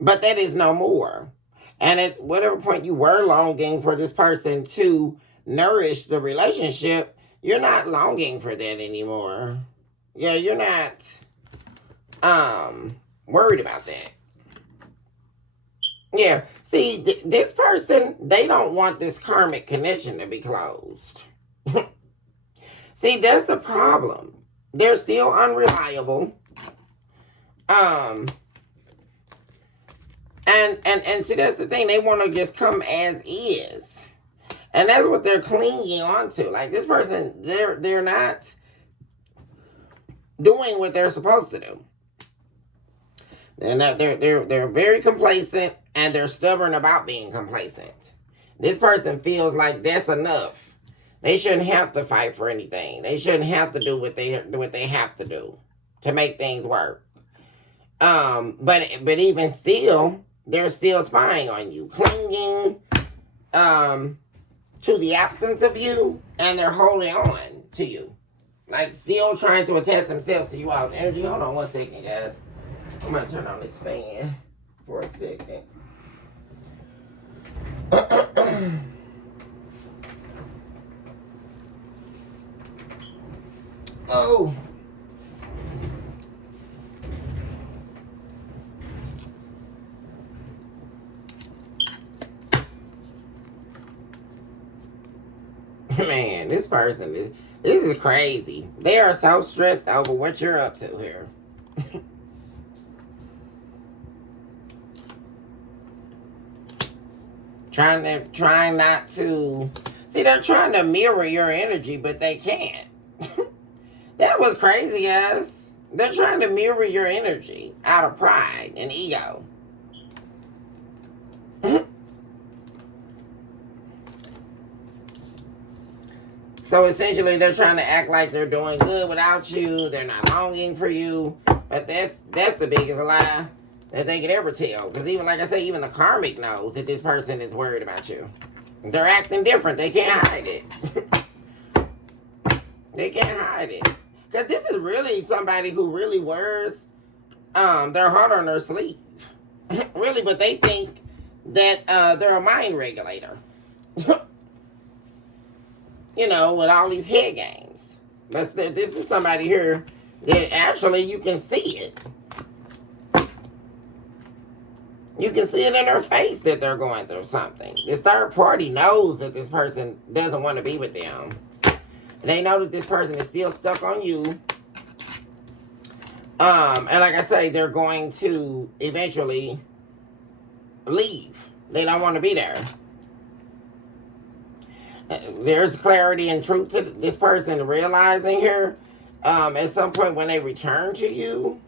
that is no more. And at whatever point you were longing for this person to nourish the relationship, you're not longing for that anymore. Yeah, you're not worried about that. Yeah, see, this person, they don't want this karmic connection to be closed. See, that's the problem. They're still unreliable. And see, that's the thing. They want to just come as is. And that's what they're clinging on to. Like, this person, they're not doing what they're supposed to do. They're very complacent, and they're stubborn about being complacent. This person feels like that's enough. They shouldn't have to fight for anything. They shouldn't have to do what they have to do to make things work. But even still, they're still spying on you, clinging to the absence of you, and they're holding on to you, like still trying to attach themselves to you all's energy. Hold on one second, guys. I'm gonna turn on this fan for a second. Oh. Man, this is crazy. They are so stressed over what you're up to here. Trying not to see, they're trying to mirror your energy, but they can't. That was crazy, guys. They're trying to mirror your energy out of pride and ego. So essentially, they're trying to act like they're doing good without you. They're not longing for you. But that's the biggest lie that they could ever tell. Because even, like I say, even the karmic knows that this person is worried about you. They're acting different. They can't hide it. They can't hide it. Because this is really somebody who really wears their heart on their sleeve. Really, but they think that they're a mind regulator. You know, with all these head games. But this is somebody here that actually you can see it. You can see it in their face that they're going through something. This third party knows that this person doesn't want to be with them. They know that this person is still stuck on you. And like I say, they're going to eventually leave. They don't want to be there. There's clarity and truth to this person realizing here. At some point when they return to you,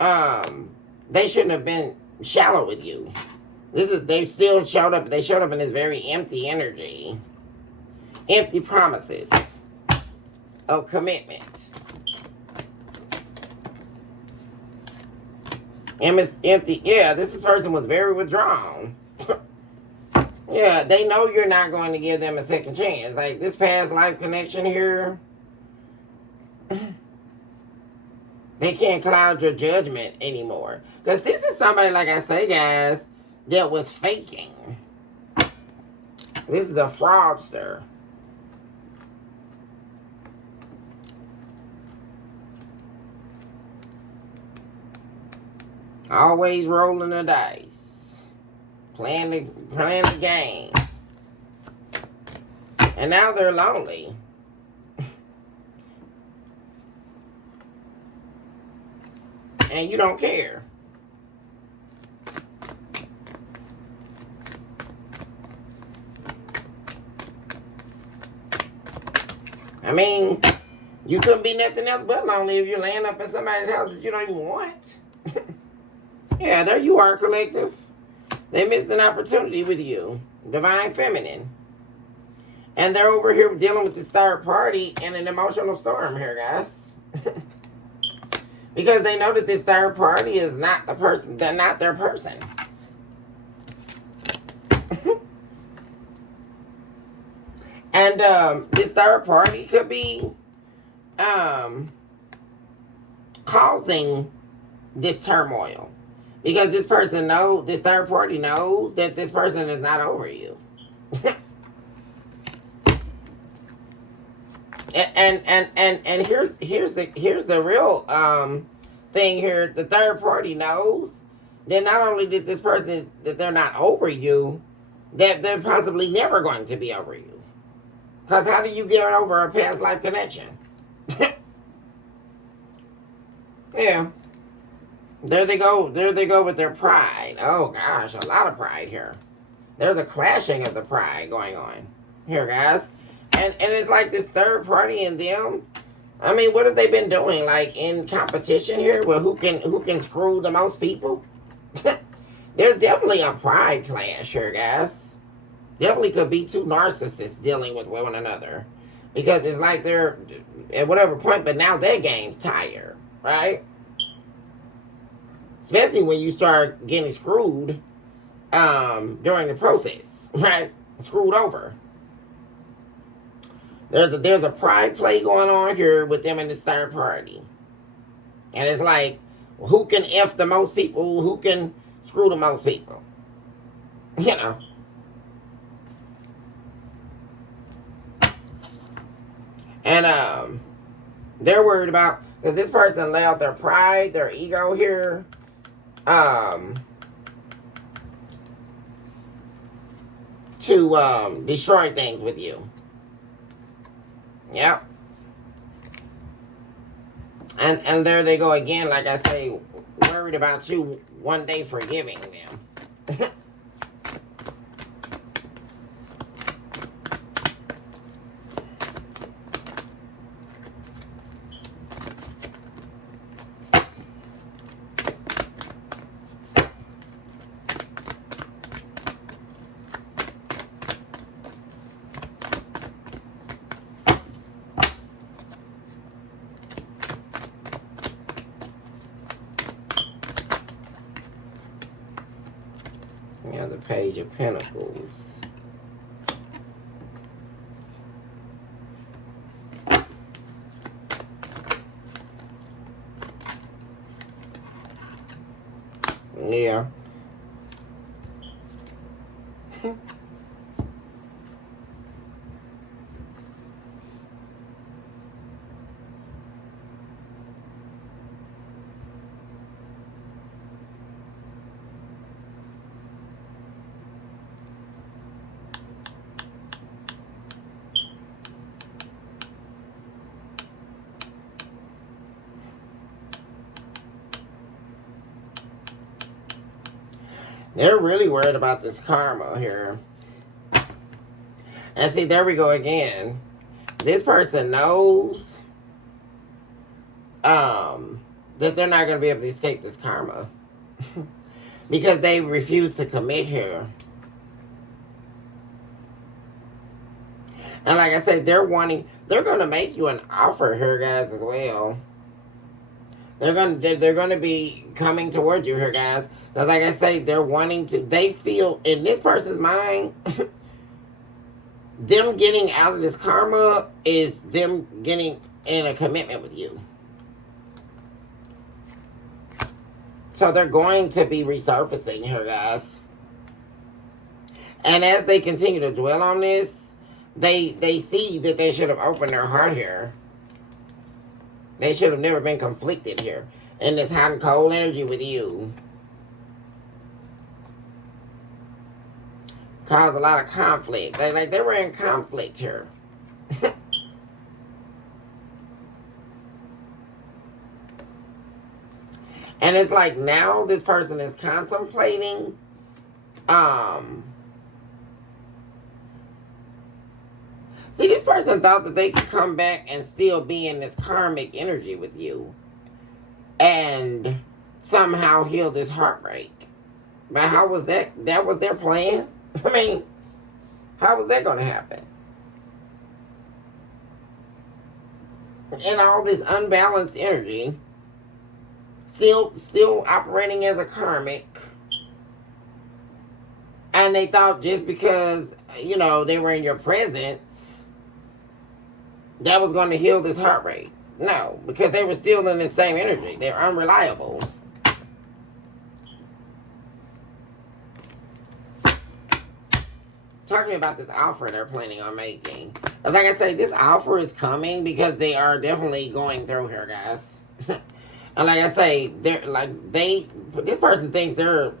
they shouldn't have been shallow with you. They still showed up. They showed up in this very empty energy, empty promises of commitment. Empty. Yeah, this person was very withdrawn. Yeah, they know you're not going to give them a second chance. Like this past life connection here, they can't cloud your judgment anymore. Because this is somebody, like I say, guys, that was faking. This is a fraudster. Always rolling the dice. Playing the game. And now they're lonely. And you don't care. I mean, you couldn't be nothing else but lonely if you're laying up in somebody's house that you don't even want. Yeah, there you are, collective. They missed an opportunity with you. Divine Feminine. And they're over here dealing with this third party in an emotional storm here, guys. Because they know that this third party is not the person. They're not their person. And this third party could be causing this turmoil. Because this third party knows that this person is not over you. and here's the real thing here. The third party knows that not only did this person that they're not over you, that they're possibly never going to be over you. Because how do you get over a past life connection? Yeah. There they go with their pride. Oh gosh, a lot of pride here. There's a clashing of the pride going on here, guys. And it's like this third party in them. I mean, what have they been doing? Like in competition here, where who can screw the most people? There's definitely a pride clash here, guys. Definitely could be two narcissists dealing with one another. Because it's like they're at whatever point, but now their game's tired, right? Especially when you start getting screwed during the process, right? Screwed over. There's a pride play going on here with them and this third party. And it's like, who can F the most people? Who can screw the most people? You know. And they're worried about, because this person allowed their pride, their ego here, to destroy things with you. Yep. And there they go again, like I say, worried about you one day forgiving them. Yeah, the Page of Pentacles. Yeah. They're really worried about this karma here. And see, there we go again. This person knows that they're not going to be able to escape this karma. Because they refuse to commit here. And like I said, they're going to make you an offer here, guys, as well. They're going to be coming towards you here, guys. Because like I say, they feel, in this person's mind, them getting out of this karma is them getting in a commitment with you. So they're going to be resurfacing here, guys. And as they continue to dwell on this, they see that they should have opened their heart here. They should have never been conflicted here in this hot and cold energy with you. Caused a lot of conflict. They were in conflict here. And it's like now this person is contemplating see, this person thought that they could come back and still be in this karmic energy with you and somehow heal this heartbreak. But how was that? That was their plan? I mean, how was that going to happen? And all this unbalanced energy, still operating as a karmic. And they thought just because, they were in your presence, that was going to heal this heartbreak. No, because they were still in the same energy. They're unreliable. Talk to me about this offer they're planning on making. Like I say, this offer is coming because they are definitely going through here, guys. And like I say, this person thinks they're...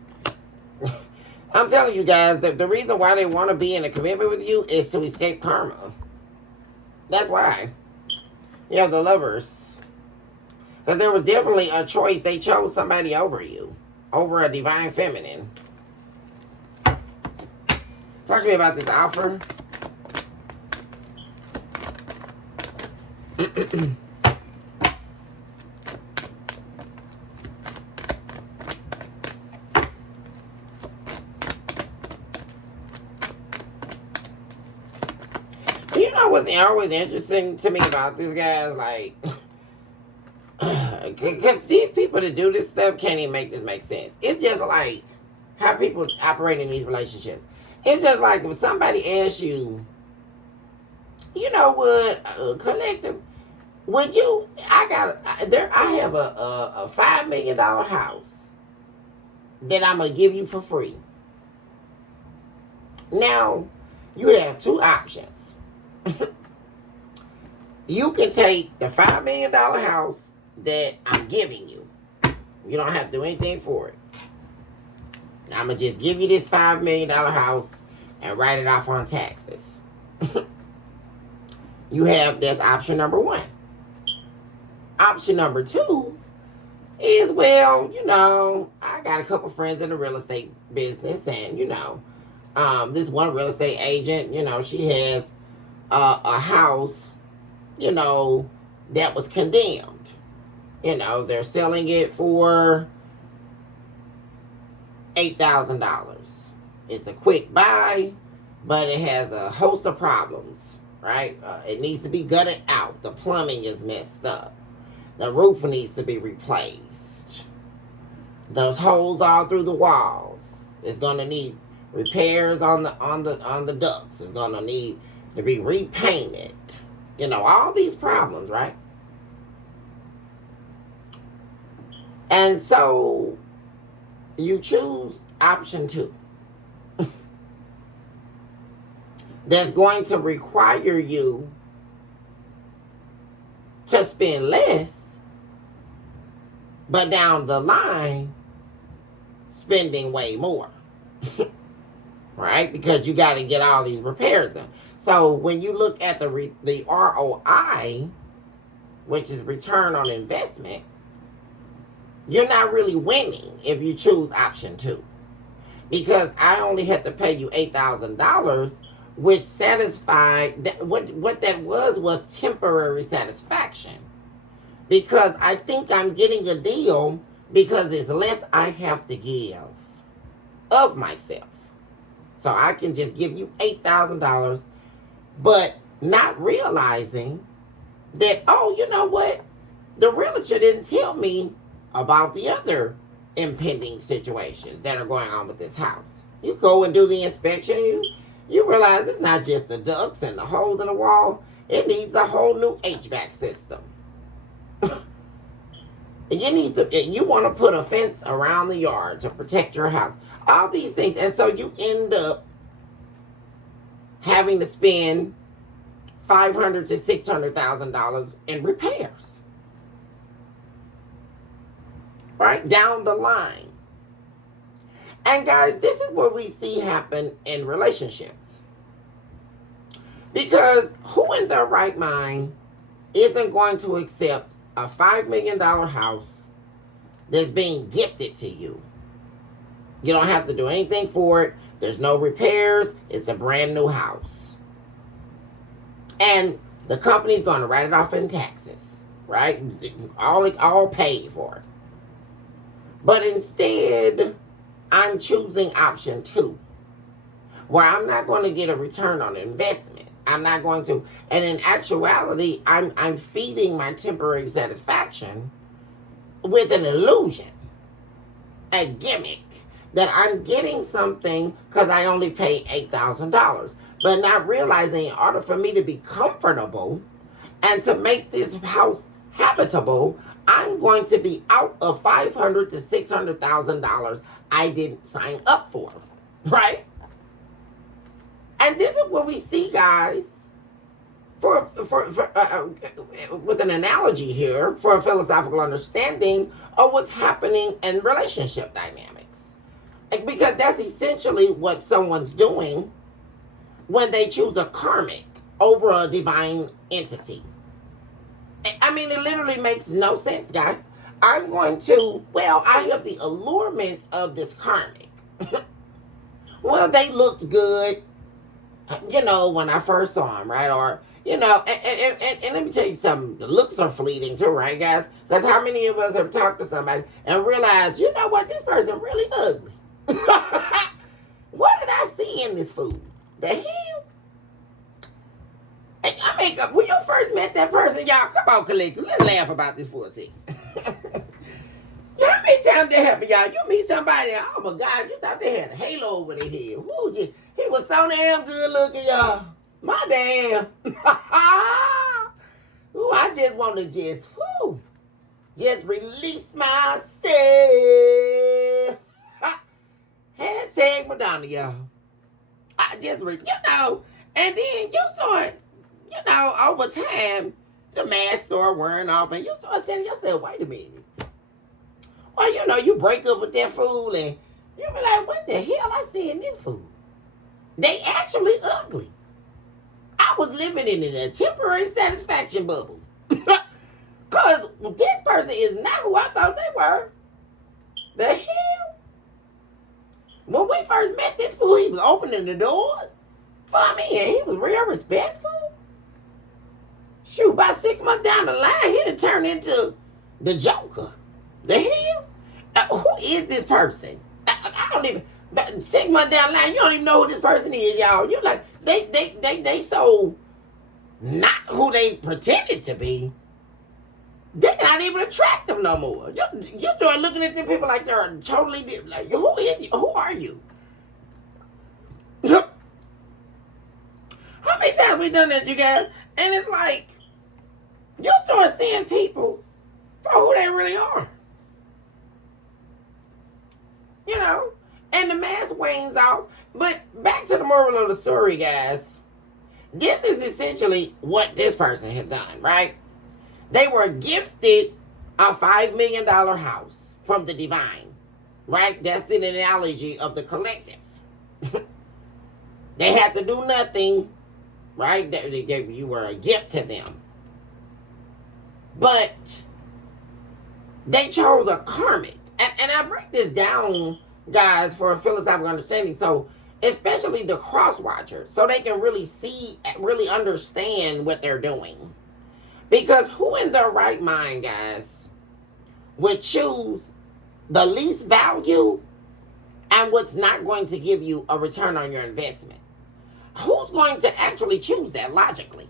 I'm telling you guys, the reason why they want to be in a commitment with you is to escape karma. That's why. The Lovers. Because there was definitely a choice. They chose somebody over you. Over a divine feminine. Talk to me about this offer. what's always interesting to me about this guy is like, because these people that do this stuff can't even make this make sense. It's just like how people operate in these relationships. It's just like if somebody asks you, you know what, collective, would you? I have a $5 million house that I'm gonna give you for free. Now, you have two options. You can take the $5 million house that I'm giving you. You don't have to do anything for it. I'm going to just give you this $5 million house and write it off on taxes. That's option number one. Option number two is, well, I got a couple friends in the real estate business, and, this one real estate agent, she has a house, that was condemned. They're selling it for $8,000. It's a quick buy, but it has a host of problems, right? It needs to be gutted out. The plumbing is messed up. The roof needs to be replaced. Those holes all through the walls. It's gonna need repairs on the ducts. It's gonna need to be repainted. All these problems, right? And so you choose option two. That's going to require you to spend less, but down the line, spending way more. Right? Because you got to get all these repairs done. So when you look at the ROI, which is return on investment, you're not really winning if you choose option two. Because I only had to pay you $8,000, which satisfied, what that was temporary satisfaction. Because I think I'm getting a deal because it's less I have to give of myself. So I can just give you $8,000, but not realizing that, oh, you know what? The realtor didn't tell me about the other impending situations that are going on with this house. You go and do the inspection, you realize it's not just the ducts and the holes in the wall. It needs a whole new HVAC system. You want to put a fence around the yard to protect your house. All these things. And so you end up having to spend $500,000 to $600,000 in repairs. Right? Down the line. And guys, this is what we see happen in relationships. Because who in their right mind isn't going to accept a $5 million house that's being gifted to you? You don't have to do anything for it. There's no repairs. It's a brand new house. And the company's going to write it off in taxes, right? All paid for. But instead, I'm choosing option two, where I'm not going to get a return on investment. I'm not going to. And in actuality, I'm feeding my temporary satisfaction with an illusion, a gimmick, that I'm getting something because I only paid $8,000. But not realizing in order for me to be comfortable and to make this house habitable, I'm going to be out of $500,000 to $600,000 I didn't sign up for, right? And this is what we see, guys, with an analogy here, for a philosophical understanding of what's happening in relationship dynamics. Because that's essentially what someone's doing when they choose a karmic over a divine entity. I mean, it literally makes no sense, guys. I have the allurement of this karmic. Well, they looked good, when I first saw them, right? Or, and let me tell you something. The looks are fleeting too, right, guys? Because how many of us have talked to somebody and realized, you know what, this person really ugly. What did I see in this food? The hell? I mean, when you first met that person, y'all, come on, collective. Let's laugh about this for a second. How many times that happen, y'all? You meet somebody, oh my God, you thought they had a halo over their head. Woo, he was so damn good looking, y'all. My damn. Ooh, I just want to just release myself. Hashtag Madonna, y'all. I just, and then you start, over time, the mask start wearing off, and you start saying to yourself, wait a minute. Or, you break up with that fool, and you be like, what the hell I see in this fool? They actually ugly. I was living in a temporary satisfaction bubble. Because this person is not who I thought they were. The hell? When we first met this fool, he was opening the doors for me, and he was real respectful. Shoot, about 6 months down the line, he done turned into the Joker. The hell? Who is this person? I don't even. 6 months down the line, you don't even know who this person is, y'all. You like they so not who they pretended to be. They're not even attractive no more. You start looking at them people like they're totally different. Like, who is you? Who are you? How many times we done that, you guys? And it's like you start seeing people for who they really are. And the mask wanes off. But back to the moral of the story, guys. This is essentially what this person has done, right? They were gifted a $5 million house from the divine, right? That's the analogy of the collective. They had to do nothing, right? You were a gift to them. But they chose a karmic. And I break this down, guys, for a philosophical understanding. So, especially the cross watchers, so they can really see, really understand what they're doing. Because who in their right mind, guys, would choose the least value and what's not going to give you a return on your investment? Who's going to actually choose that logically?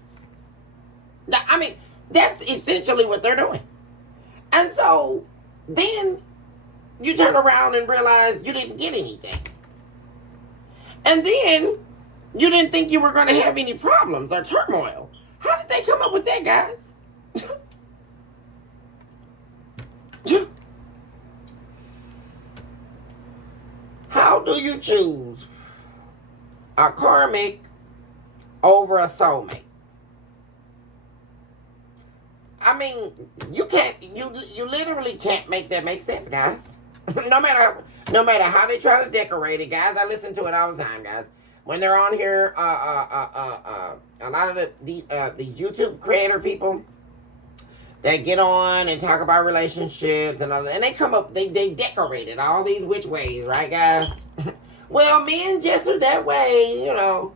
I mean, that's essentially what they're doing. And so then you turn around and realize you didn't get anything. And then you didn't think you were going to have any problems or turmoil. How did they come up with that, guys? How do you choose a karmic over a soulmate? I mean, you literally can't make that make sense, guys. No matter how they try to decorate it, guys. I listen to it all the time, guys. When they're on here, a lot of these YouTube creator people, they get on and talk about relationships and all that, and they come up, they decorate it all these which ways, right, guys? Well, men just are that way, or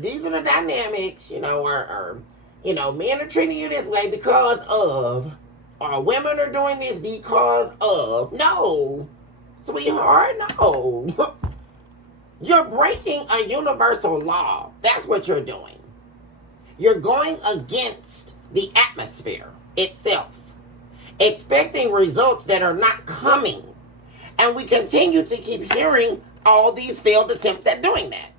these are the dynamics, or men are treating you this way because of, or women are doing this because of. No, sweetheart, no. You're breaking a universal law. That's what you're doing. You're going against the atmosphere itself, expecting results that are not coming. And we continue to keep hearing all these failed attempts at doing that.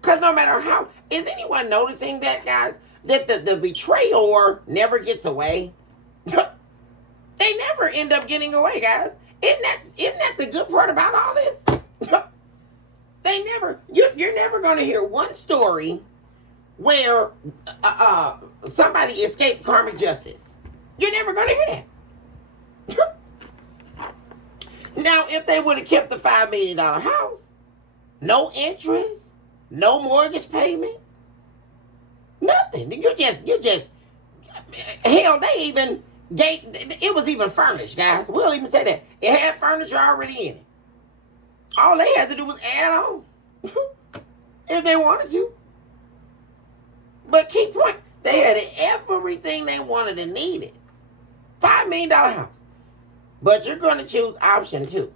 Because no matter how, is anyone noticing that, guys? That the betrayer never gets away? They never end up getting away, guys. Isn't that the good part about all this? You're never going to hear one story where somebody escaped karmic justice. You're never going to hear that. Now, if they would have kept the $5 million house, no interest, no mortgage payment, nothing. You just, hell, it was even furnished, guys. We'll even say that. It had furniture already in it. All they had to do was add on. If they wanted to. But key point, they had everything they wanted and needed. $5 million house. But you're going to choose option 2.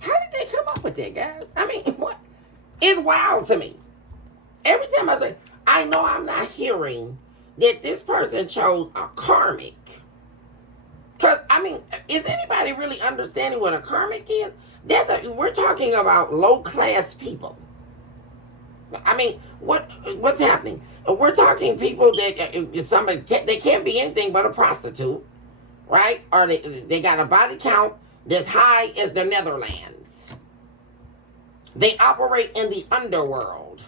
How did they come up with that, guys? I mean, what? It's wild to me. every time I say, I know I'm not hearing that this person chose a karmic. Because, I mean, is anybody really understanding what a karmic is? We're talking about low-class people. I mean, what's happening? We're talking people that they can't be anything but a prostitute, right? Or they got a body count that's high as the Netherlands. They operate in the underworld.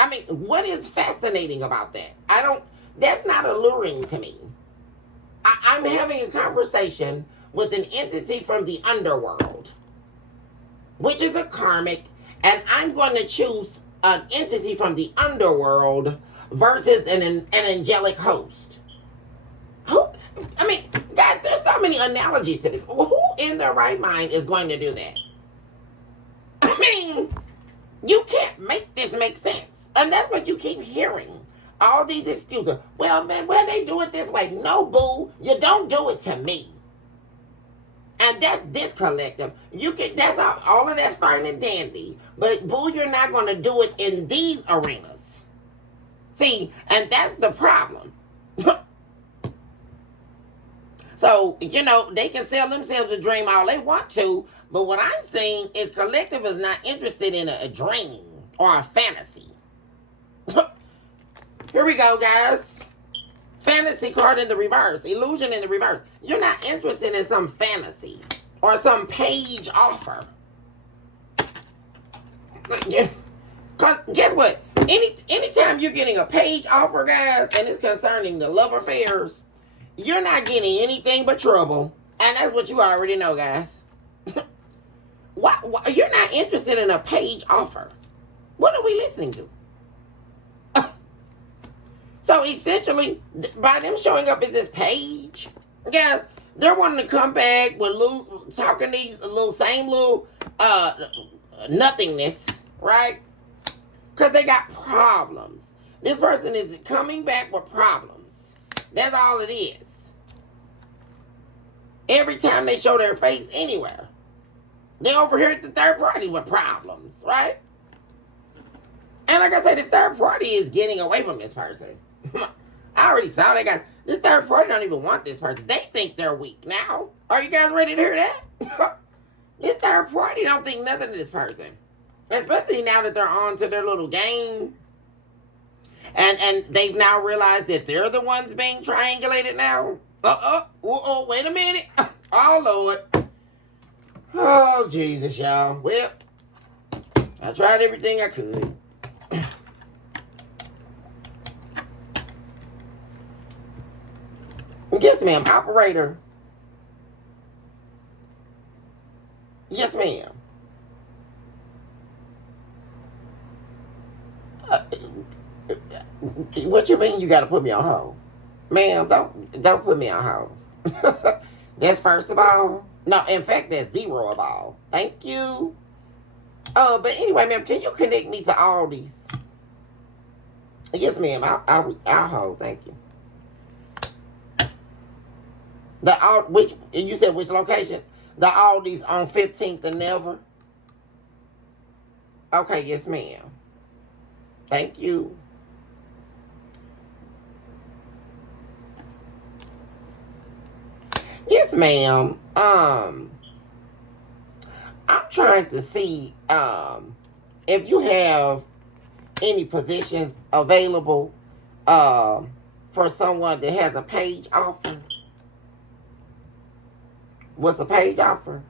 I mean, what is fascinating about that? That's not alluring to me. I'm having a conversation with an entity from the underworld, which is a karmic, and I'm going to choose an entity from the underworld versus an angelic host. I mean, guys, there's so many analogies to this. Who in their right mind is going to do that? I mean, you can't make this make sense. And that's what you keep hearing. All these excuses. Well, man, why they do it this way? No, boo, you don't do it to me. And that's this collective. That's all of that's fine and dandy. But boo, you're not gonna do it in these arenas. See, and that's the problem. So, they can sell themselves a dream all they want to, but what I'm saying is collective is not interested in a dream or a fantasy. Here we go, guys. Fantasy card in the reverse. Illusion in the reverse. You're not interested in some fantasy or some page offer. Because guess what? Anytime you're getting a page offer, guys, and it's concerning the love affairs, you're not getting anything but trouble. And that's what you already know, guys. Why, you're not interested in a page offer. What are we listening to? So essentially, by them showing up at this page, guys, they're wanting to come back with talking these same nothingness, right? Because they got problems. This person is coming back with problems. That's all it is. Every time they show their face anywhere, they over here at the third party with problems, right? And like I said, this third party is getting away from this person. I already saw that, guys. This third party don't even want this person. They think they're weak now. Are you guys ready to hear that? This third party don't think nothing of this person. Especially now that they're on to their little game. And they've now realized that they're the ones being triangulated now. Wait a minute. Oh, Lord. Oh, Jesus, y'all. Well, I tried everything I could. Yes, ma'am. Operator. Yes, ma'am. What you mean you got to put me on hold? Ma'am, don't put me on hold. That's first of all. No, in fact, that's zero of all. Thank you. But anyway, ma'am, can you connect me to Aldi's? Yes, ma'am. I'll hold. Thank you. You said which location? The Aldi's on 15th and Never. Okay, yes, ma'am. Thank you. Yes, ma'am. I'm trying to see if you have any positions available for someone that has a page offer. What's a page offer?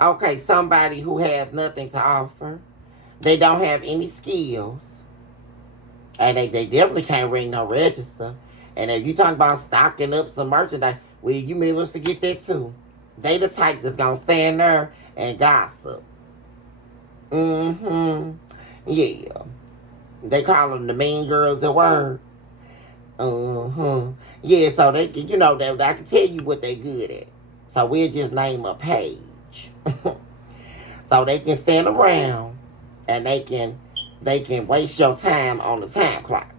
Okay, somebody who has nothing to offer. They don't have any skills. And they definitely can't ring no register. And if you talking about stocking up some merchandise, well, you may well forget that too. They the type that's gonna stand there and gossip. Mm-hmm. Yeah. They call them the mean girls at work. Uh-huh. Yeah, so they I can tell you what they good at. So we'll just name a page. So they can stand around and they can waste your time on the time clock.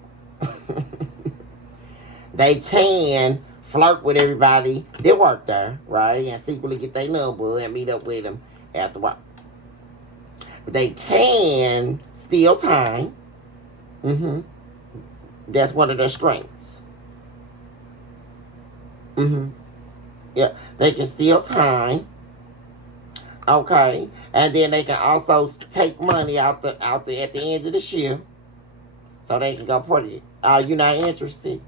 They can flirt with everybody that work there, right? And secretly get their number and meet up with them after work. They can steal time. Mm-hmm. That's one of their strengths. Mm-hmm. Yeah. They can steal time. Okay. And then they can also take money out the at the end of the shift. So they can go put it. You're not interested?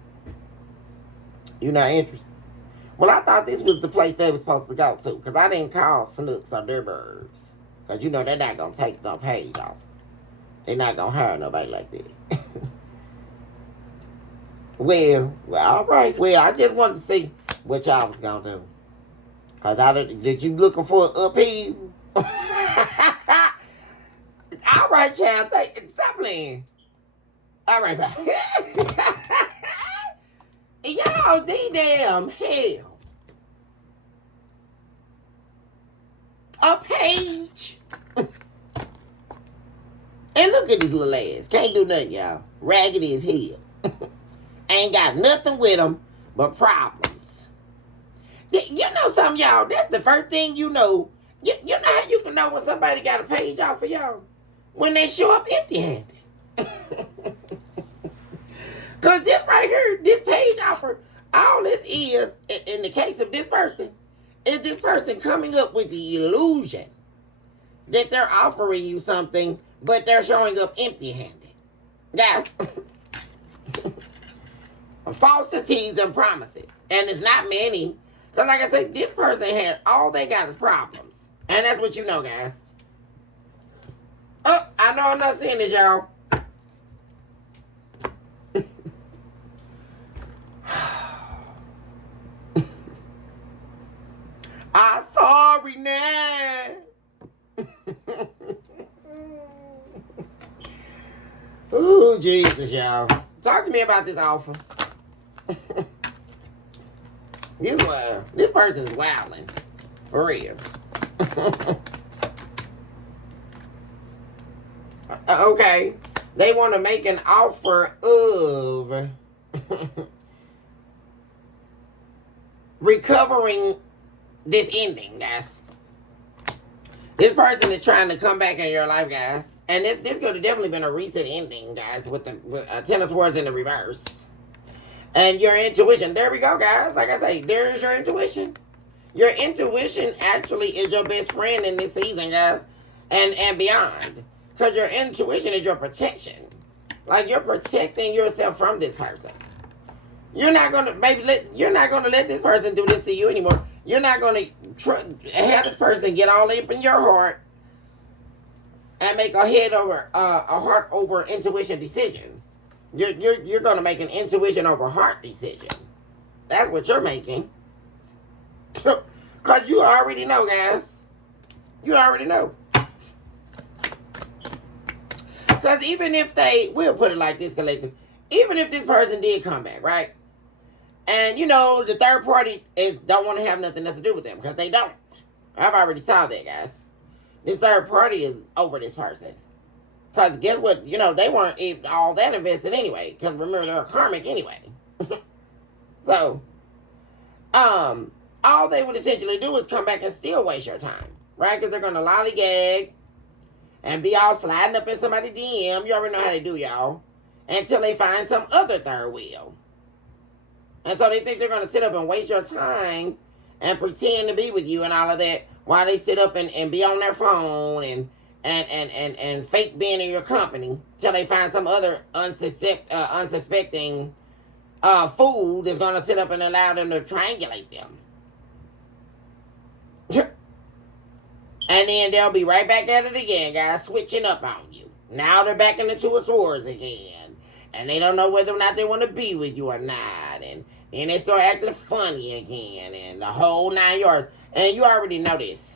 You're not interested? Well, I thought this was the place they were supposed to go to. Because I didn't call Snooks or their birds. Because you know they're not going to take no page off. They're not going to hire nobody like that. Well, all right. Well, I just wanted to see what y'all was going to do. Because did you looking for an upheaval? All right, child. Stop playing. All right, bye. Y'all, the damn hell. A page. And look at his little ass. Can't do nothing, y'all. Raggedy as hell. Ain't got nothing with him but problems. You know something, y'all? That's the first thing you know. You know how you can know when somebody got a page off for y'all? When they show up empty-handed. Because this right here, this page offer, all this is, in the case of this person, is this person coming up with the illusion that they're offering you something, but they're showing up empty-handed. Guys, falsities and promises. And it's not many. Because like I said, this person had, all they got is problems. And that's what you know, guys. Oh, I know I'm not saying this, y'all. I'm sorry now. Ooh, Jesus, y'all. Talk to me about this offer. This person is wilding. For real. Okay. They want to make an offer of recovering this ending, guys. This person is trying to come back in your life, guys. And this could have definitely been a recent ending, guys, with Ten of Swords in the reverse. And your intuition. There we go, guys. Like I say, there is your intuition. Your intuition actually is your best friend in this season, guys. And beyond. Because your intuition is your protection. Like, you're protecting yourself from this person. You're not going to, you're not going to let this person do this to you anymore. You're not going to have this person get all up in your heart and make a heart over intuition decision. You're going to make an intuition over heart decision. That's what you're making. Because you already know, guys. You already know. Because even if we'll put it like this, collective. Even if this person did come back, right? And, you know, the third party don't want to have nothing else to do with them. Because they don't. I've already saw that, guys. This third party is over this person. Because guess what? You know, they weren't all that invested anyway. Because remember, they're karmic anyway. So, all they would essentially do is come back and still waste your time. Right? Because they're going to lollygag and be all sliding up in somebody's DM. You already know how they do, y'all. Until they find some other third wheel. And so they think they're going to sit up and waste your time and pretend to be with you and all of that while they sit up and be on their phone and fake being in your company till they find some other unsuspecting fool that's going to sit up and allow them to triangulate them. And then they'll be right back at it again, guys, switching up on you. Now they're back in the Two of Swords again. And they don't know whether or not they want to be with you or not. And then they start acting funny again. And the whole 9 yards. And you already know this.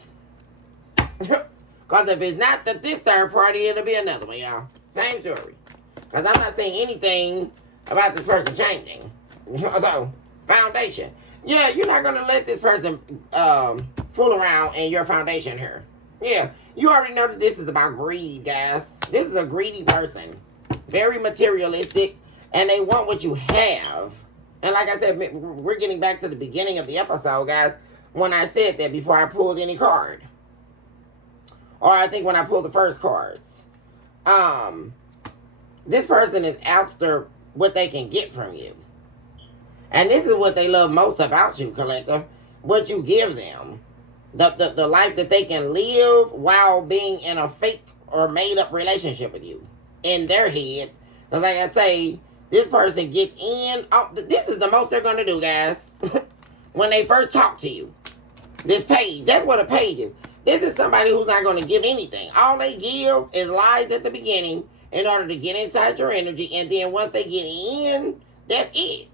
Because if it's not this third party, it'll be another one, y'all. Same story. Because I'm not saying anything about this person changing. So, foundation. Yeah, you're not going to let this person fool around in your foundation here. Yeah, you already know that this is about greed, guys. This is a greedy person. Very materialistic. And they want what you have. And like I said, we're getting back to the beginning of the episode, guys. When I said that before I pulled any card. Or I think when I pulled the first cards. This person is after what they can get from you. And this is what they love most about you, collective. What you give them. The life that they can live while being in a fake or made up relationship with you. In their head. Because like I say, this person gets in. Oh, this is the most they're going to do, guys. When they first talk to you. This page. That's what a page is. This is somebody who's not going to give anything. All they give is lies at the beginning in order to get inside your energy. And then once they get in, that's it.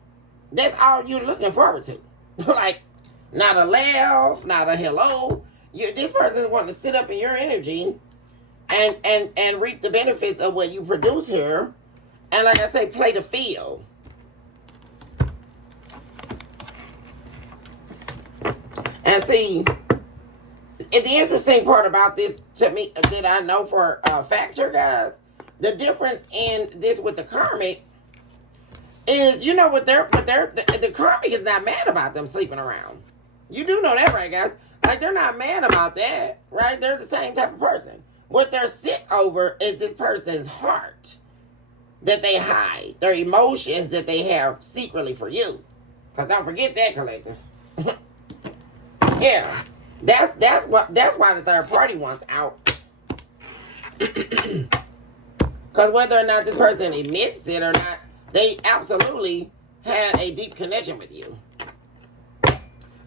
That's all you're looking forward to. Like, not a laugh, not a hello. This person is wanting to sit up in your energy and reap the benefits of what you produce here. And like I say, play the field. And see, the interesting part about this to me that I know for a fact here, guys, the difference in this with the karmic is, you know what the karmic is not mad about them sleeping around. You do know that, right, guys? Like, they're not mad about that, right? They're the same type of person. What they're sick over is this person's heart that they hide, their emotions that they have secretly for you. Because don't forget that, collective. Yeah, that's why the third party wants out. Because whether or not this person admits it or not, they absolutely had a deep connection with you.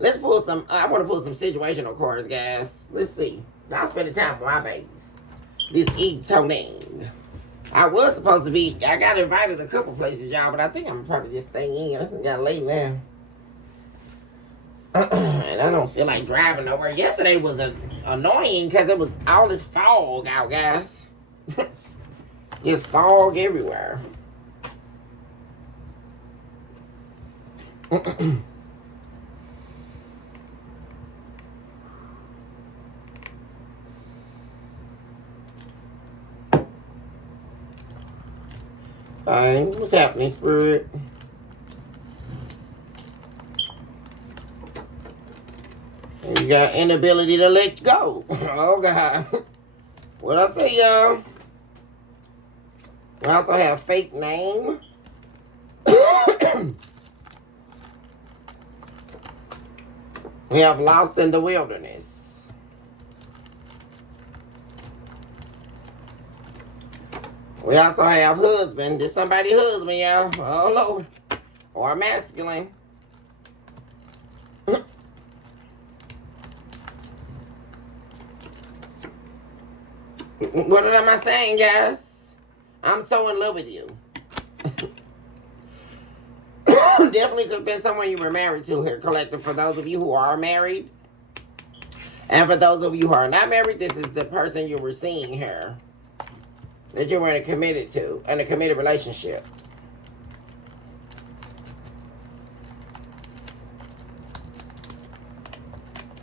Let's pull some. I want to pull some situational cards, guys. Let's see. I'm spending time with my babies. This evening. I was supposed to be. I got invited a couple places, y'all, but I think I'm probably just staying in. I got late now. And I don't feel like driving nowhere. Yesterday was annoying because it was all this fog out, guys. Just fog everywhere. Alright, what's happening, Spirit? And you got inability to let go. Oh, God. What I say, y'all? We also have fake name. We have lost in the wilderness. We also have husband. This somebody's husband, y'all. Oh, Lord. Or masculine. What am I saying, guys? I'm so in love with you. Definitely could have been someone you were married to here, collective. For those of you who are married. And for those of you who are not married, this is the person you were seeing here. That you were committed to. In a committed relationship.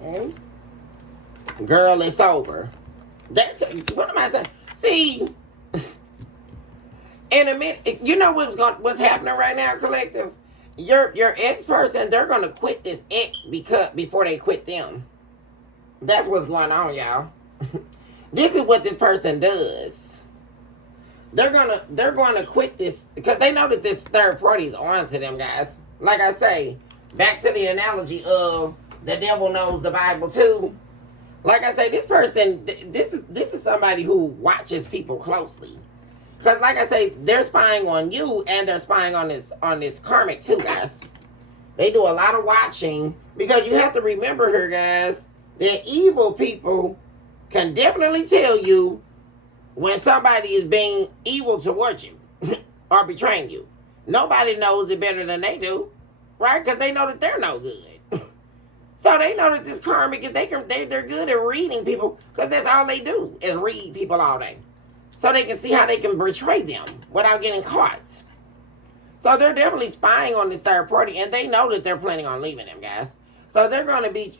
Okay. Girl, it's over. That's, what am I saying? See, in a minute, you know what's happening right now, collective? Your ex person, they're gonna quit this ex before they quit them. That's what's going on, y'all. This is what this person does. They're gonna quit this because they know that this third party is on to them, guys. Like I say, back to the analogy of the devil knows the Bible too. Like I say, this person, this is somebody who watches people closely. Because like I say, they're spying on you and they're spying on this karmic too, guys. They do a lot of watching. Because you have to remember here, guys, that evil people can definitely tell you when somebody is being evil towards you or betraying you. Nobody knows it better than they do. Right? Because they know that they're no good. So they know that this karmic is they're good at reading people because that's all they do is read people all day. So they can see how they can betray them without getting caught. So they're definitely spying on this third party and they know that they're planning on leaving them, guys. So they're going to be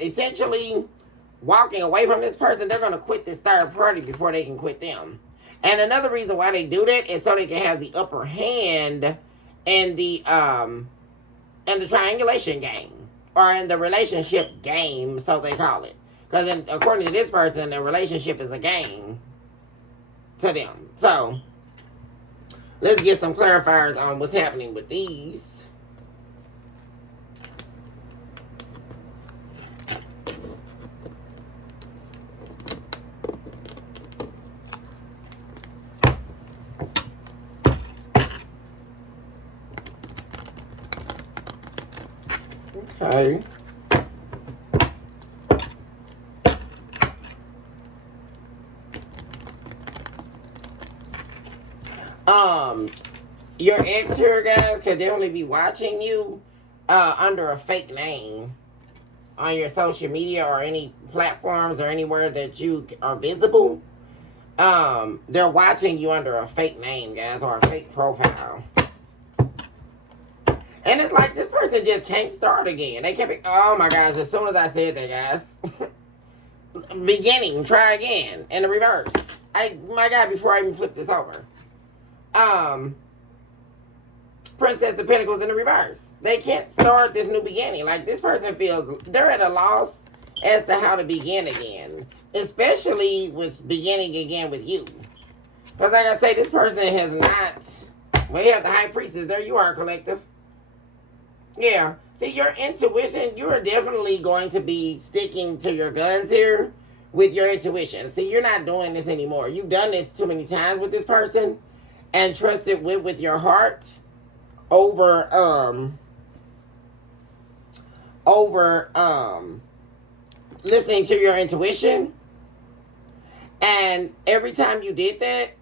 essentially walking away from this person. They're going to quit this third party before they can quit them. And another reason why they do that is so they can have the upper hand in the triangulation game. Or in the relationship game, so they call it. Because according to this person, the relationship is a game to them. So, Let's get some clarifiers on what's happening with these. Okay. Your ex here, guys, could definitely be watching you under a fake name on your social media or any platforms or anywhere that you are visible. They're watching you under a fake name, guys, or a fake profile. And it's like this person just can't start again. They can't be, oh my gosh, as soon as I said that, guys. Beginning, try again, in the reverse. My God, before I even flip this over. Princess of Pentacles in the reverse. They can't start this new beginning. Like, this person feels they're at a loss as to how to begin again. Especially with beginning again with you. Because like I say, this person has not... Well, you have the High Priestess. There you are, collective. Yeah. See, your intuition, you are definitely going to be sticking to your guns here with your intuition. See, you're not doing this anymore. You've done this too many times with this person and trusted with your heart over listening to your intuition. And every time you did that,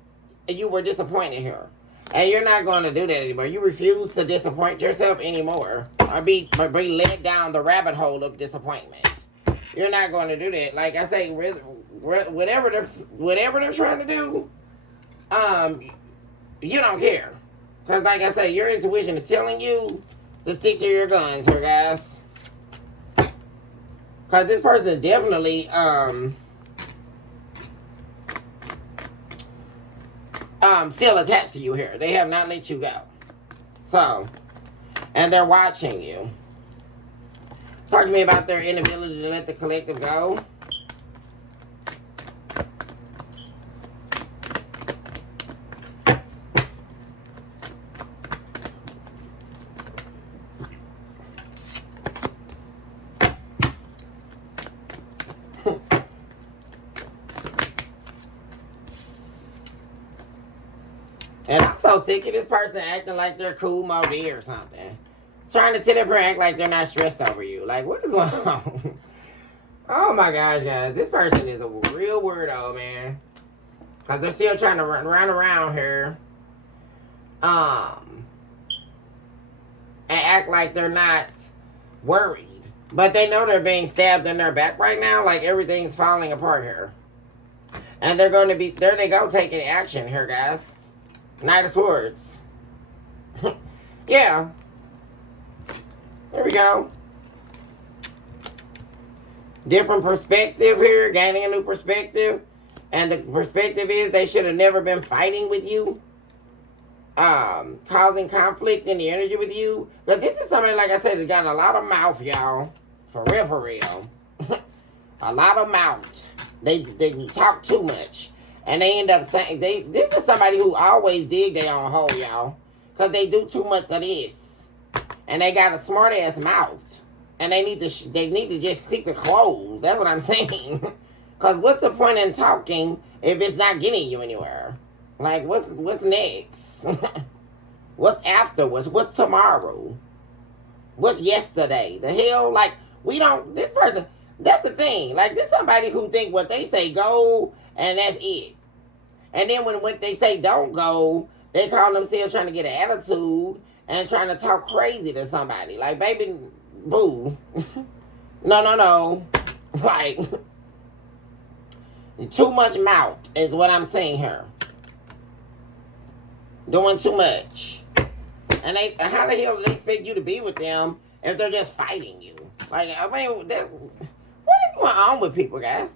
you were disappointed here. And you're not going to do that anymore. You refuse to disappoint yourself anymore. Or be led down the rabbit hole of disappointment. You're not going to do that. Like I say, whatever they're trying to do, you don't care. Because like I say, your intuition is telling you to stick to your guns here, guys. Because this person definitely, still attached to you here. They have not let you go. So, and they're watching you. Talk to me about their inability to let the collective go. And I'm so sick of this person acting like they're cool Modi or something. Trying to sit up here and act like they're not stressed over you. Like, what is going on? Oh my gosh, guys. This person is a real weirdo, man. Because they're still trying to run around here. And act like they're not worried. But they know they're being stabbed in their back right now. Like, everything's falling apart here. And they're going to be... There they go, taking action here, guys. Knight of Swords. Yeah. There we go. Different perspective here. Gaining a new perspective. And the perspective is they should have never been fighting with you. Causing conflict in the energy with you. But this is somebody, like I said, that got a lot of mouth, y'all. For real, for real. A lot of mouth. They talk too much. And they end up saying, this is somebody who always dig their own hole, y'all. Because they do too much of this. And they got a smart ass mouth. And they need to just keep it closed. That's what I'm saying. Because what's the point in talking if it's not getting you anywhere? Like, what's next? What's afterwards? What's tomorrow? What's yesterday? The hell? Like, this person, that's the thing. Like, this somebody who think what they say go, and that's it. And then when they say don't go, they call themselves trying to get an attitude and trying to talk crazy to somebody. Like, baby, boo. No. Like, too much mouth is what I'm saying here. Doing too much. And how the hell do they expect you to be with them if they're just fighting you? Like, I mean, what is going on with people, guys?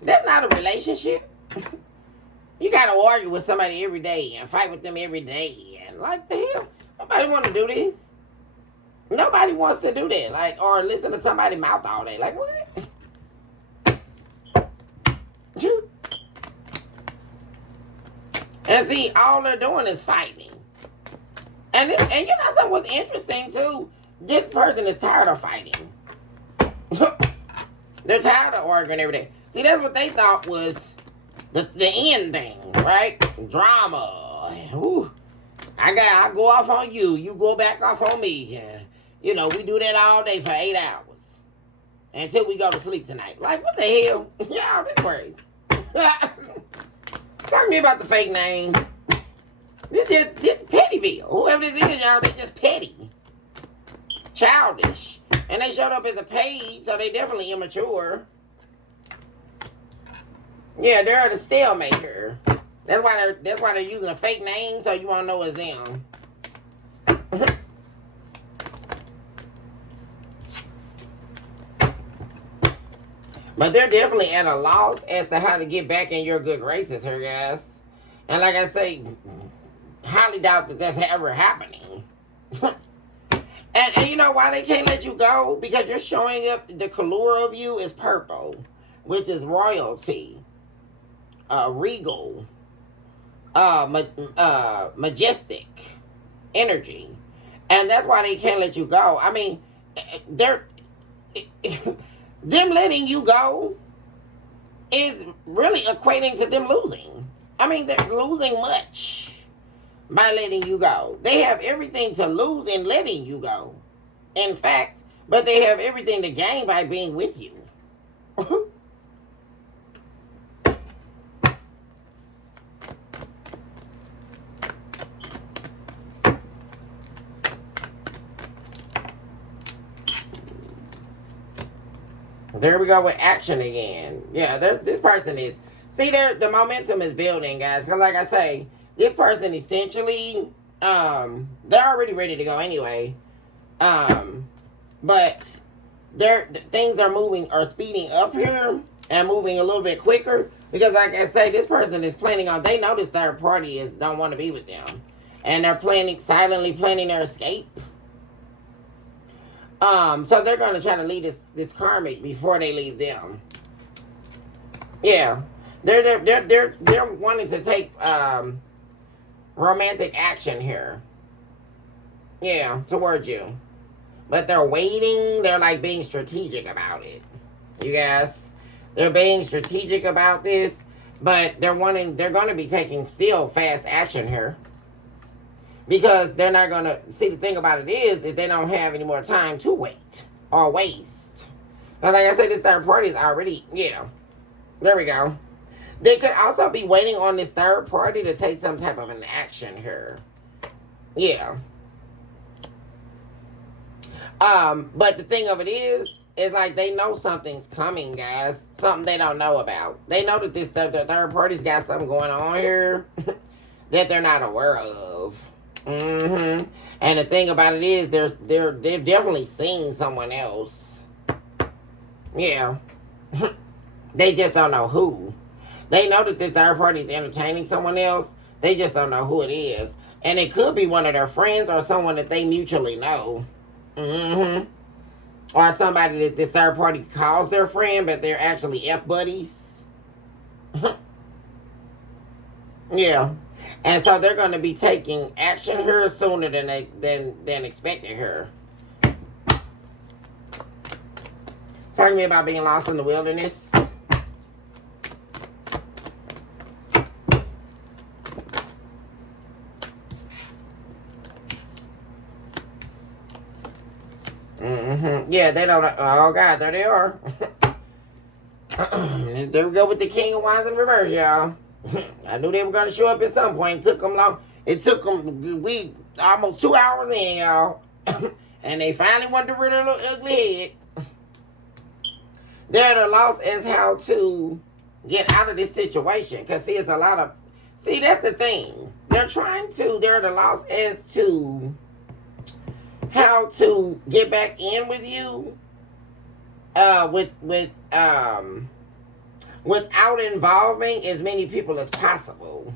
That's not a relationship. You gotta argue with somebody every day and fight with them every day. And like, the hell? Nobody want to do this. Nobody wants to do that. Like, or listen to somebody mouth all day. Like, what? And see, all they're doing is fighting. And you know something was interesting too? This person is tired of fighting. They're tired of arguing every day. See, that's what they thought was the end thing, right? Drama. Ooh. I go off on you. You go back off on me. And, you know, we do that all day for 8 hours. Until we go to sleep tonight. Like, what the hell? Y'all, this crazy. Talk to me about the fake name. This Pettyville. Whoever this is, y'all, they just petty. Childish. And they showed up as a page, so they definitely immature. Yeah, they're at a stalemate here. That's why they're using a fake name, so you won't know it's them. But they're definitely at a loss as to how to get back in your good graces here, guys. And like I say, highly doubt that that's ever happening. And you know why they can't let you go? Because you're showing up, the color of you is purple, which is royalty, regal, majestic energy. And that's why they can't let you go. I mean, they're... them letting you go is really equating to them losing. I mean, they're losing much by letting you go. They have everything to lose in letting you go. In fact, but they have everything to gain by being with you. There we go with action again. Yeah, this person is... See, the momentum is building, guys. Because like I say, this person essentially... they're already ready to go anyway. But things are speeding up here and moving a little bit quicker. Because like I say, this person is planning on... They know this third party don't want to be with them. And they're silently planning their escape. So they're going to try to leave this karmic before they leave them. Yeah. They're wanting to take, romantic action here. Yeah, towards you. But they're waiting. They're like being strategic about it. You guys, they're being strategic about this, but they're going to be taking still fast action here. Because they're not going to... See, the thing about it is that they don't have any more time to wait. Or waste. But like I said, this third party is already... Yeah. There we go. They could also be waiting on this third party to take some type of an action here. Yeah. But the thing of it is like they know something's coming, guys. Something they don't know about. They know that the third party's got something going on here that they're not aware of. And the thing about it is, they've definitely seen someone else. Yeah. They just don't know who. They know that this third party is entertaining someone else. They just don't know who it is. And it could be one of their friends or someone that they mutually know. Or somebody that this third party calls their friend, but they're actually F-buddies. Yeah. And so they're going to be taking action here sooner than expected here. Talk to me about being lost in the wilderness. Yeah, they don't... Oh, God, there they are. There we go with the King of Wands in reverse, y'all. I knew they were going to show up at some point. It took them long. It took them... We almost 2 hours in, y'all. And they finally wanted to rid of their little ugly head. They're at a loss as how to get out of this situation. Because, see, it's a lot of... See, that's the thing. They're at a loss as to how to get back in with you without involving as many people as possible.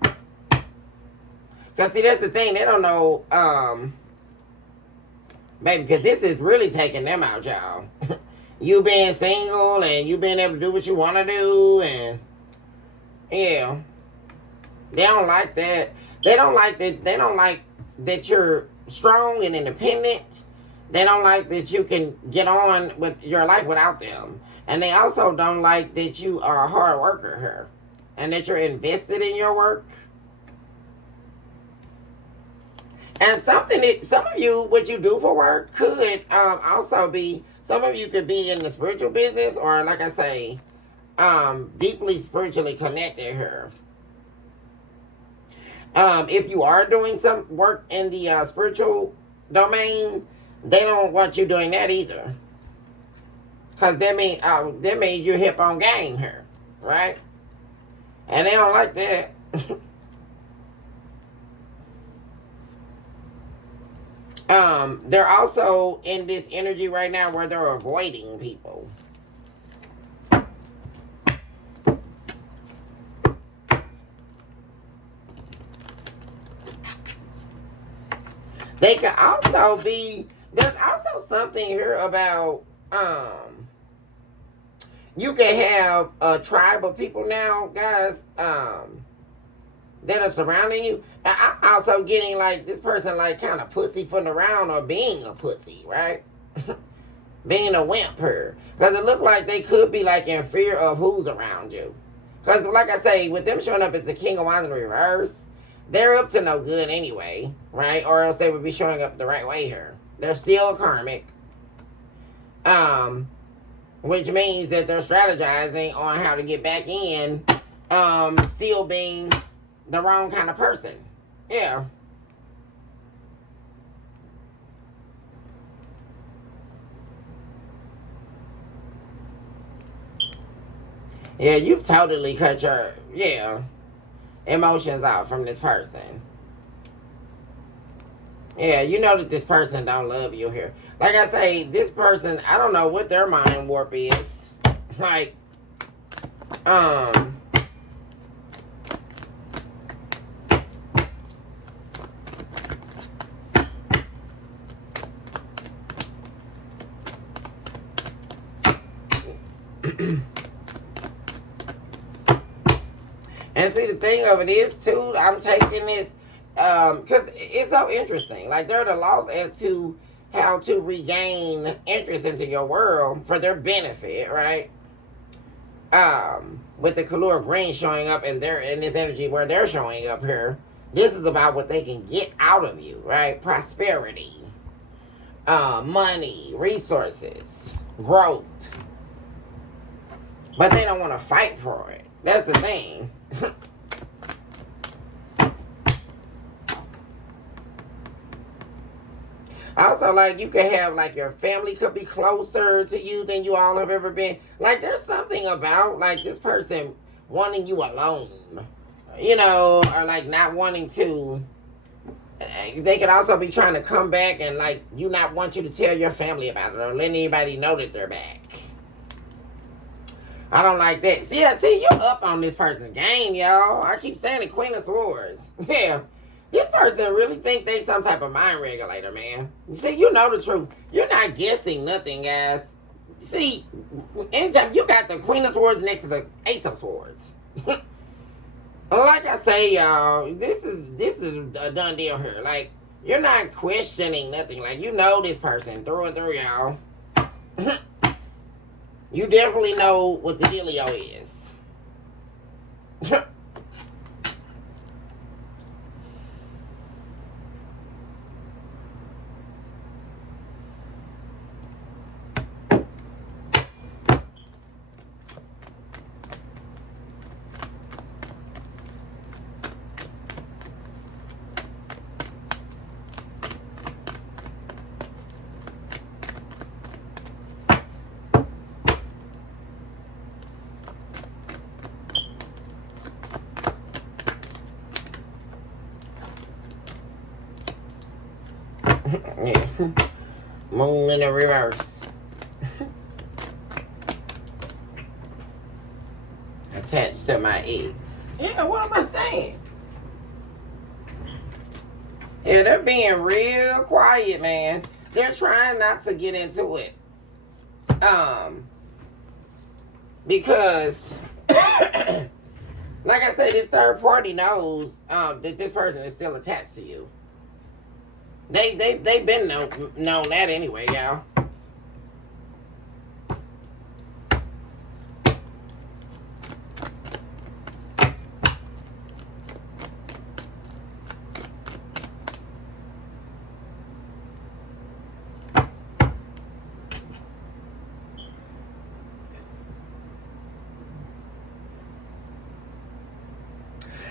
Because, see, that's the thing. They don't know, baby, because this is really taking them out, y'all. You being single and you being able to do what you want to do, and, yeah. They don't like that. They don't like that you're strong and independent. They don't like that you can get on with your life without them. And they also don't like that you are a hard worker here and that you're invested in your work. And something that some of you, what you do for work could also be, some of you could be in the spiritual business or, like I say, deeply spiritually connected here. If you are doing some work in the spiritual domain, they don't want you doing that either. Because that means you're hip on game here, right? And they don't like that. They're also in this energy right now where they're avoiding people. They can also be, there's also something here about, you can have a tribe of people now, guys, that are surrounding you. And I'm also getting like this person like kind of pussyfooting around or being a pussy, right? Being a wimp here. Because it looked like they could be like in fear of who's around you. Because like I say, with them showing up as the King of Wands in reverse, they're up to no good anyway, right? Or else they would be showing up the right way here. They're still a karmic. Which means that they're strategizing on how to get back in, still being the wrong kind of person. Yeah. Yeah, you've totally cut your, emotions out from this person. Yeah, you know that this person don't love you here. Like I say, this person, I don't know what their mind warp is. Like, and see, the thing of it is, too, I'm taking this, because it's so interesting. Like, they're at a loss as to how to regain interest into your world for their benefit, right? With the color green showing up in this energy where they're showing up here, this is about what they can get out of you, right? Prosperity, money, resources, growth. But they don't want to fight for it. That's the thing. Also, like, you could have, like, your family could be closer to you than you all have ever been. Like, there's something about, like, this person wanting you alone. You know, or, like, not wanting to. They could also be trying to come back and, like, you not want you to tell your family about it or let anybody know that they're back. I don't like that. See, you're up on this person's game, y'all. I keep saying the Queen of Swords. Yeah. This person really think they some type of mind regulator, man. See, you know the truth. You're not guessing nothing, guys. See, anytime you got the Queen of Swords next to the Ace of Swords. Like I say, y'all, this is a done deal here. Like, you're not questioning nothing. Like, you know this person through and through, y'all. You definitely know what the dealio is. Yeah. Moon in the reverse. Attached to my eggs. Yeah, what am I saying? Yeah, they're being real quiet, man. They're trying not to get into it. Because like I said, this third party knows that this person is still attached to you. They've been known that anyway, y'all.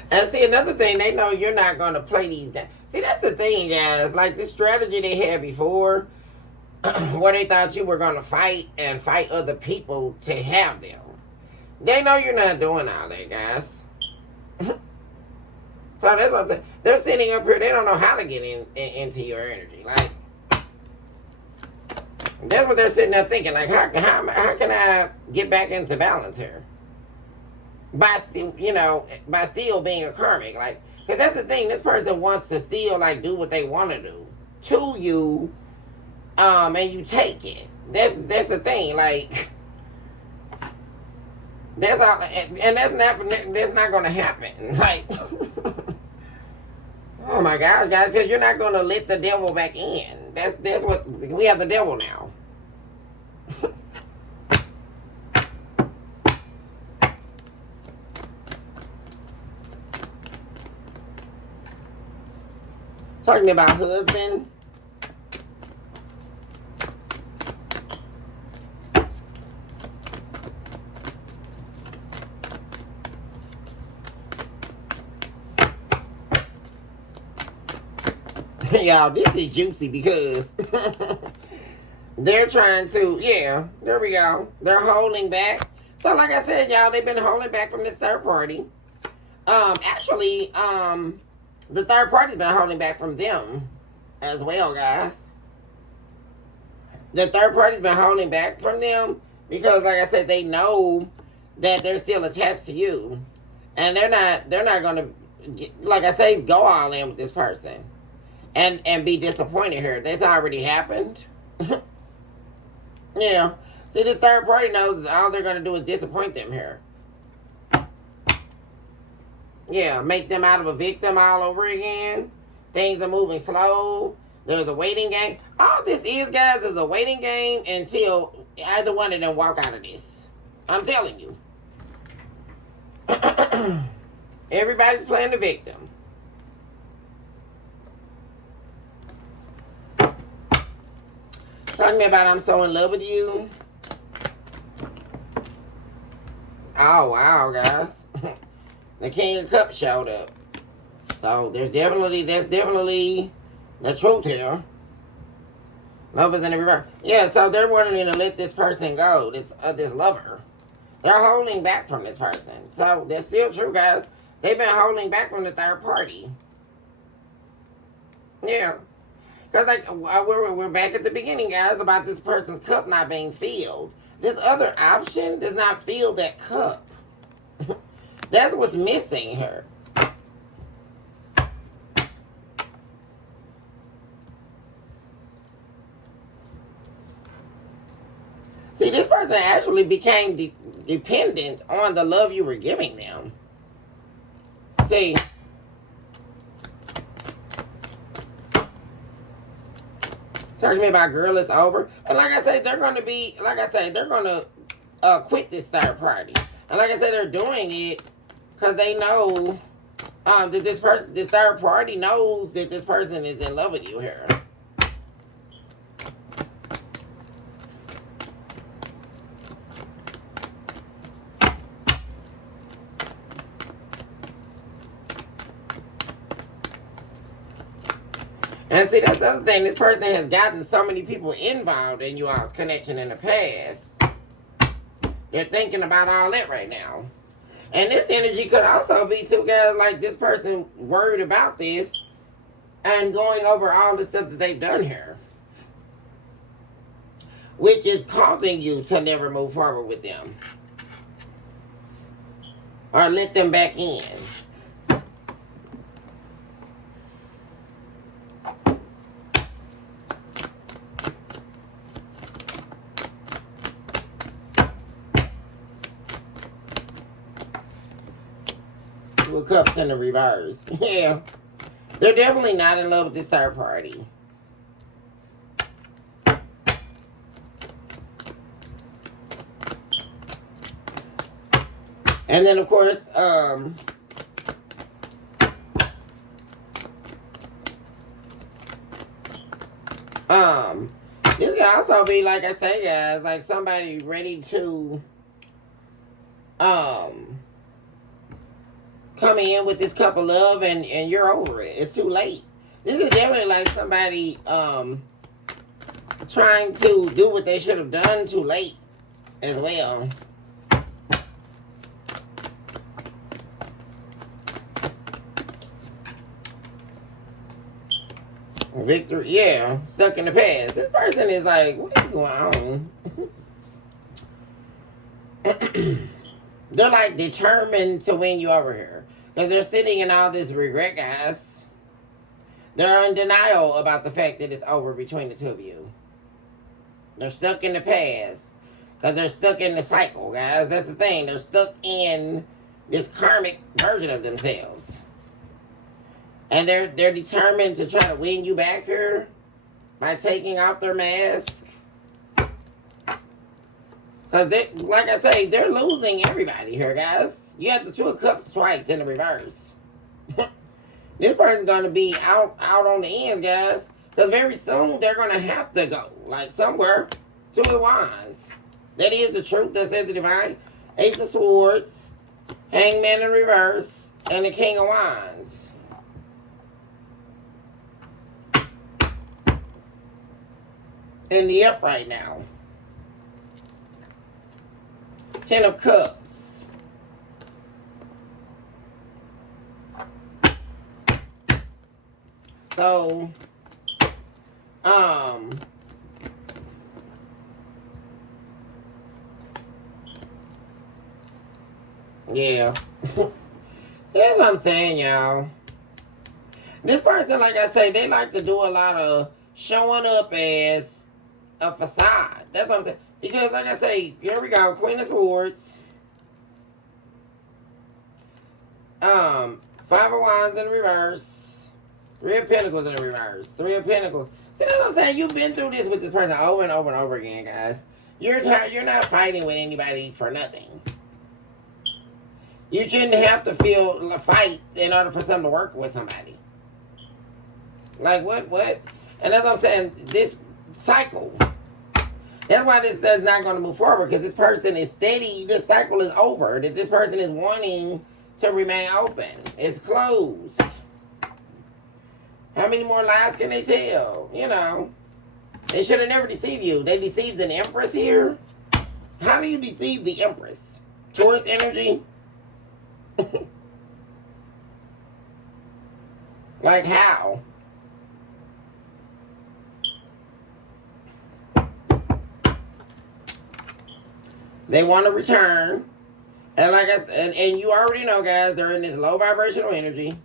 And see, another thing, they know you're not going to play these games. See, that's the thing, guys. Like, the strategy they had before, where they thought you were going to fight and fight other people to have them. They know you're not doing all that, guys. So that's what I'm saying. They're sitting up here, they don't know how to get into your energy. Like, that's what they're sitting there thinking. Like, how can I get back into balance here? By still being a karmic, like, because that's the thing. This person wants to still like do what they want to do to you, and you take it. That's the thing. Like, that's all, and that's not gonna happen. Like, oh my gosh, guys, because you're not gonna let the devil back in. That's what we have, the devil now. Talking about husband. Y'all, this is juicy because they're trying to, yeah, there we go. They're holding back. So like I said, y'all, they've been holding back from this third party. Actually, the third party's been holding back from them as well, guys. The third party's been holding back from them because, like I said, they know that they're still attached to you. And they're not going to, like I say, go all in with this person. And be disappointed here. That's already happened. Yeah. See, this third party knows all they're going to do is disappoint them here. Yeah, make them out of a victim all over again. Things are moving slow. There's a waiting game. All this is, guys, is a waiting game until either one of them walk out of this. I'm telling you. Everybody's playing the victim. Talking about I'm so in love with you. Oh, wow, guys. The King of Cups showed up. So that's definitely the truth here. Love is in the reverse. Yeah, so they're wanting to let this person go, this lover. They're holding back from this person. So that's still true, guys. They've been holding back from the third party. Yeah. Because like we're back at the beginning, guys, about this person's cup not being filled. This other option does not fill that cup. That's what's missing here. See, this person actually became dependent on the love you were giving them. See, talking to me about girl, it's over. And like I said, they're going to quit this third party. And like I said, they're doing it because they know that this third party knows that this person is in love with you here. And see, that's the other thing. This person has gotten so many people involved in you all's connection in the past. They're thinking about all that right now. And this energy could also be, too, guys, like this person worried about this and going over all the stuff that they've done here. Which is causing you to never move forward with them. Or let them back in. Cups in the reverse. Yeah. They're definitely not in love with this third party. And then, of course, this can also be, like I say, guys, like somebody ready to, come in with this cup of love and you're over it. It's too late. This is definitely like somebody, trying to do what they should have done too late as well. Victory, yeah, stuck in the past. This person is like, what is going on? They're like determined to win you over here. Because they're sitting in all this regret, guys. They're in denial about the fact that it's over between the two of you. They're stuck in the past. Because they're stuck in the cycle, guys. That's the thing. They're stuck in this karmic version of themselves. And they're determined to try to win you back here by taking off their mask. Because, like I say, they're losing everybody here, guys. You have the Two of Cups twice in the reverse. This person's going to be out on the end, guys. Because very soon, they're going to have to go. Like somewhere. Two of Wands. That is the truth. That says the divine. Ace of Swords. Hangman in reverse. And the King of Wands. In the upright now. Ten of Cups. So, yeah. So that's what I'm saying, y'all. This person, like I say, they like to do a lot of showing up as a facade. That's what I'm saying. Because, like I say, here we go. Queen of Swords. Five of Wands in reverse. Three of Pentacles in reverse. Three of Pentacles. See, that's what I'm saying? You've been through this with this person over and over and over again, guys. You're tired. You're not fighting with anybody for nothing. You shouldn't have to feel a fight in order for something to work with somebody. Like, what? And that's what I'm saying. This cycle. That's why this is not going to move forward, because this person is steady. This cycle is over. That this person is wanting to remain open. It's closed. How many more lies can they tell? You know. They should have never deceived you. They deceived an Empress here. How do you deceive the Empress? Taurus energy? Like how? They want to return. And like I said, and you already know, guys, they're in this low vibrational energy.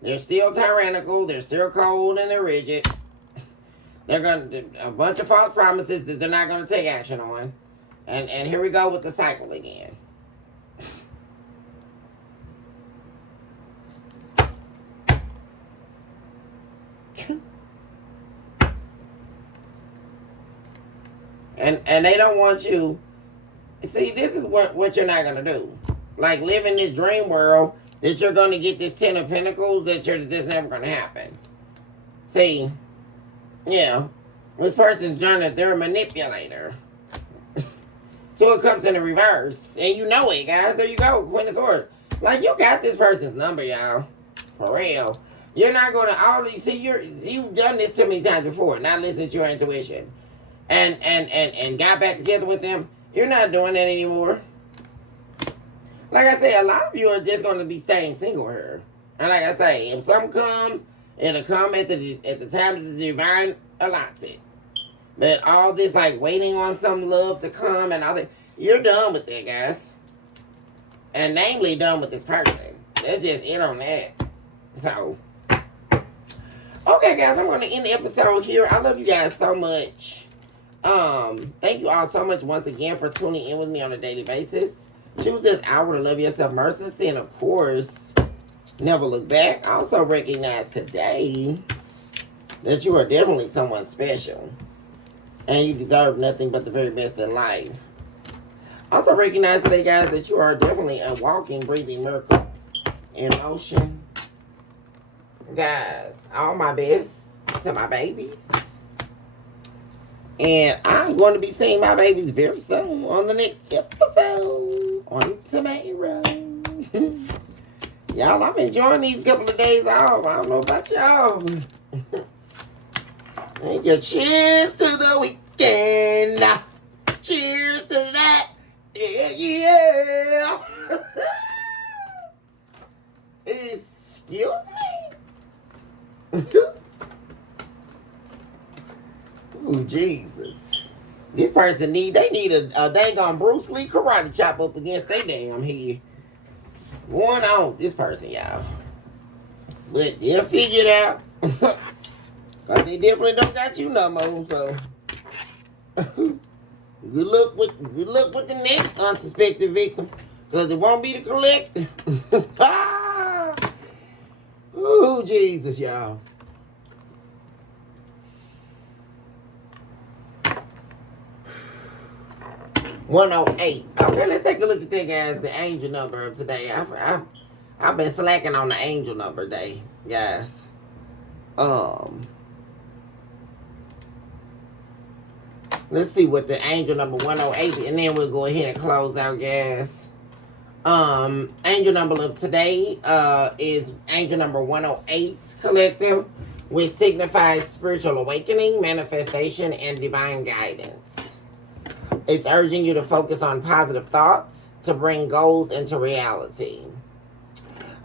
They're still tyrannical. They're still cold and they're rigid. They're going to, a bunch of false promises that they're not going to take action on. And here we go with the cycle again. And they don't want you. See, this is what you're not going to do. Like, live in this dream world that you're going to get this Ten of Pentacles, that's never going to happen. See, yeah, this person's they're a manipulator. Two of Cups in the reverse. And you know it, guys. There you go, Queen of Swords. Like, you got this person's number, y'all. For real. You're not going to see, you've done this too many times before, not listening to your intuition. And got back together with them. You're not doing that anymore. Like I say, a lot of you are just going to be staying single here. And like I say, if something comes, it'll come at the time that the divine allots it. But all this, like, waiting on some love to come and all that, you're done with that, guys. And namely done with this person. That's just it on that. So, okay, guys, I'm going to end the episode here. I love you guys so much. Thank you all so much once again for tuning in with me on a daily basis. Choose this hour to love yourself mercilessly, and of course, never look back. Also recognize today that you are definitely someone special, and you deserve nothing but the very best in life. Also recognize today, guys, that you are definitely a walking, breathing miracle in motion. Guys, all my best to my babies. And I'm going to be seeing my babies very soon on the next episode on tomorrow. Y'all, I'm enjoying these couple of days off. I don't know about y'all. Thank you. Cheers to the weekend. Cheers to that. Yeah. Excuse me. Ooh, Jesus. This person they need a daggone Bruce Lee karate chop up against their damn head. Going on this person, y'all. But they'll figure it out. Cause they definitely don't got you no more, so good luck with the next unsuspected victim. Cause it won't be the collector. Ooh, Jesus, y'all. $108. Okay, let's take a look at that, guys. The angel number of today. I've been slacking on the angel number day, guys. Let's see what the angel number 108, and then we'll go ahead and close out, guys. Angel number of today is angel number 108 collective, which signifies spiritual awakening, manifestation, and divine guidance. It's urging you to focus on positive thoughts to bring goals into reality,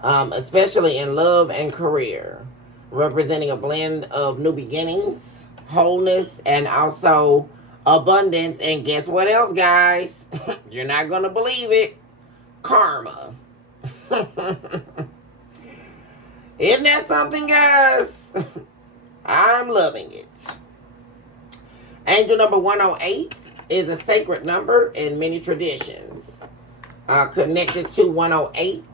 especially in love and career, representing a blend of new beginnings, wholeness, and also abundance. And guess what else, guys? You're not going to believe it. Karma. Isn't that something, guys? I'm loving it. Angel number 108 is a sacred number in many traditions. Connected to 108.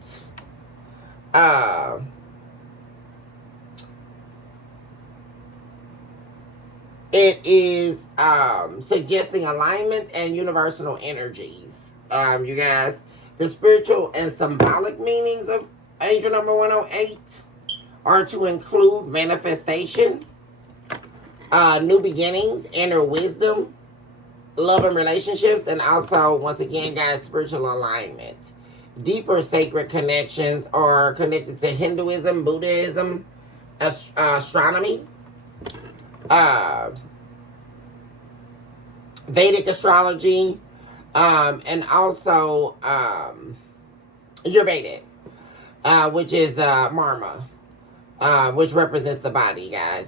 It is suggesting alignment and universal energies. You guys, the spiritual and symbolic meanings of angel number 108 are to include manifestation, new beginnings, inner wisdom, love and relationships, and also, once again, guys, spiritual alignment. Deeper sacred connections are connected to Hinduism, Buddhism, astronomy, Vedic astrology, and also Ayurvedic, which is Marma, which represents the body, guys,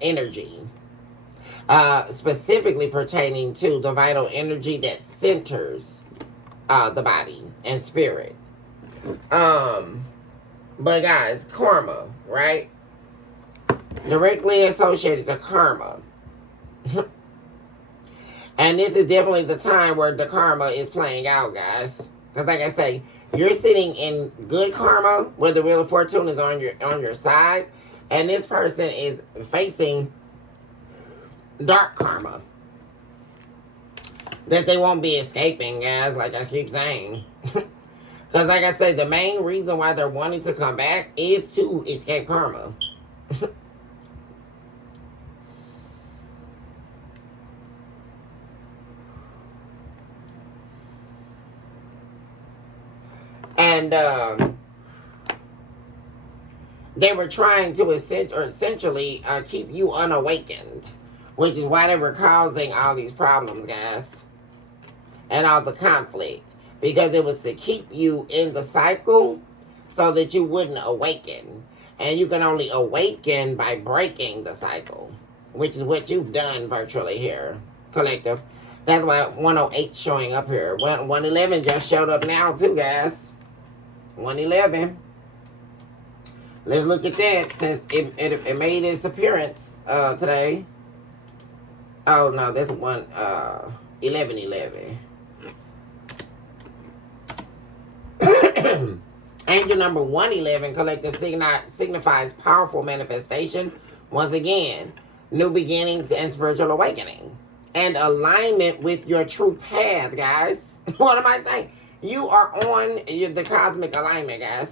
energy. Specifically pertaining to the vital energy that centers the body and spirit. But guys, karma, right? Directly associated to karma. And this is definitely the time where the karma is playing out, guys. Because like I say, you're sitting in good karma, where the wheel of fortune is on your side, and this person is facing dark karma that they won't be escaping, guys, like I keep saying. Because like I said, the main reason why they're wanting to come back is to escape karma. And they were trying to essentially keep you unawakened, which is why they were causing all these problems, guys, and all the conflict, because it was to keep you in the cycle so that you wouldn't awaken. And you can only awaken by breaking the cycle, which is what you've done virtually here, collective. That's why 108 showing up here. 111 just showed up now too, guys. 111. Let's look at that, since it made its appearance today. Oh no, that's 1111. Angel number 111, collective, signifies powerful manifestation. Once again, new beginnings and spiritual awakening, and alignment with your true path, guys. What am I saying? You are on the cosmic alignment, guys.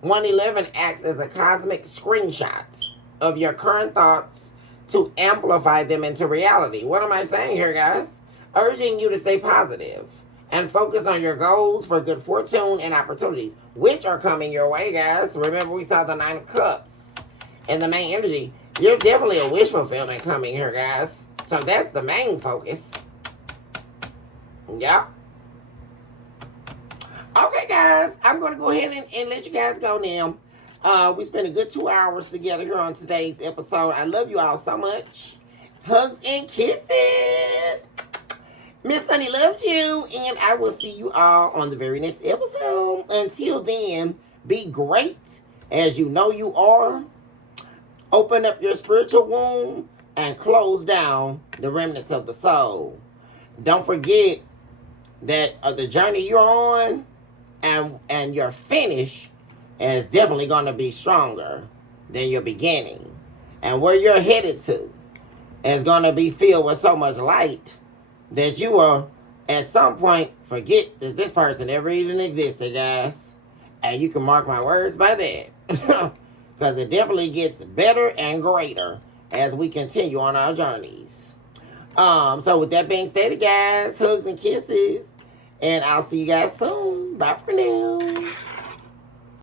111 acts as a cosmic screenshot of your current thoughts to amplify them into reality. What am I saying here, guys? Urging you to stay positive and focus on your goals for good fortune and opportunities, which are coming your way, guys. Remember, we saw the 9 of Cups and the main energy. There's definitely a wish fulfillment coming here, guys. So that's the main focus. Yep. Okay, guys, I'm going to go ahead and let you guys go now. We spent a good 2 hours together here on today's episode. I love you all so much. Hugs and kisses. Miss Honey loves you, and I will see you all on the very next episode. Until then, be great as you know you are. Open up your spiritual womb and close down the remnants of the soul. Don't forget that the journey you're on and your finish is definitely going to be stronger than your beginning. And where you're headed to is going to be filled with so much light that you will, at some point, forget that this person ever even existed, guys. And you can mark my words by that. Because it definitely gets better and greater as we continue on our journeys. So with that being said, guys, hugs and kisses. And I'll see you guys soon. Bye for now.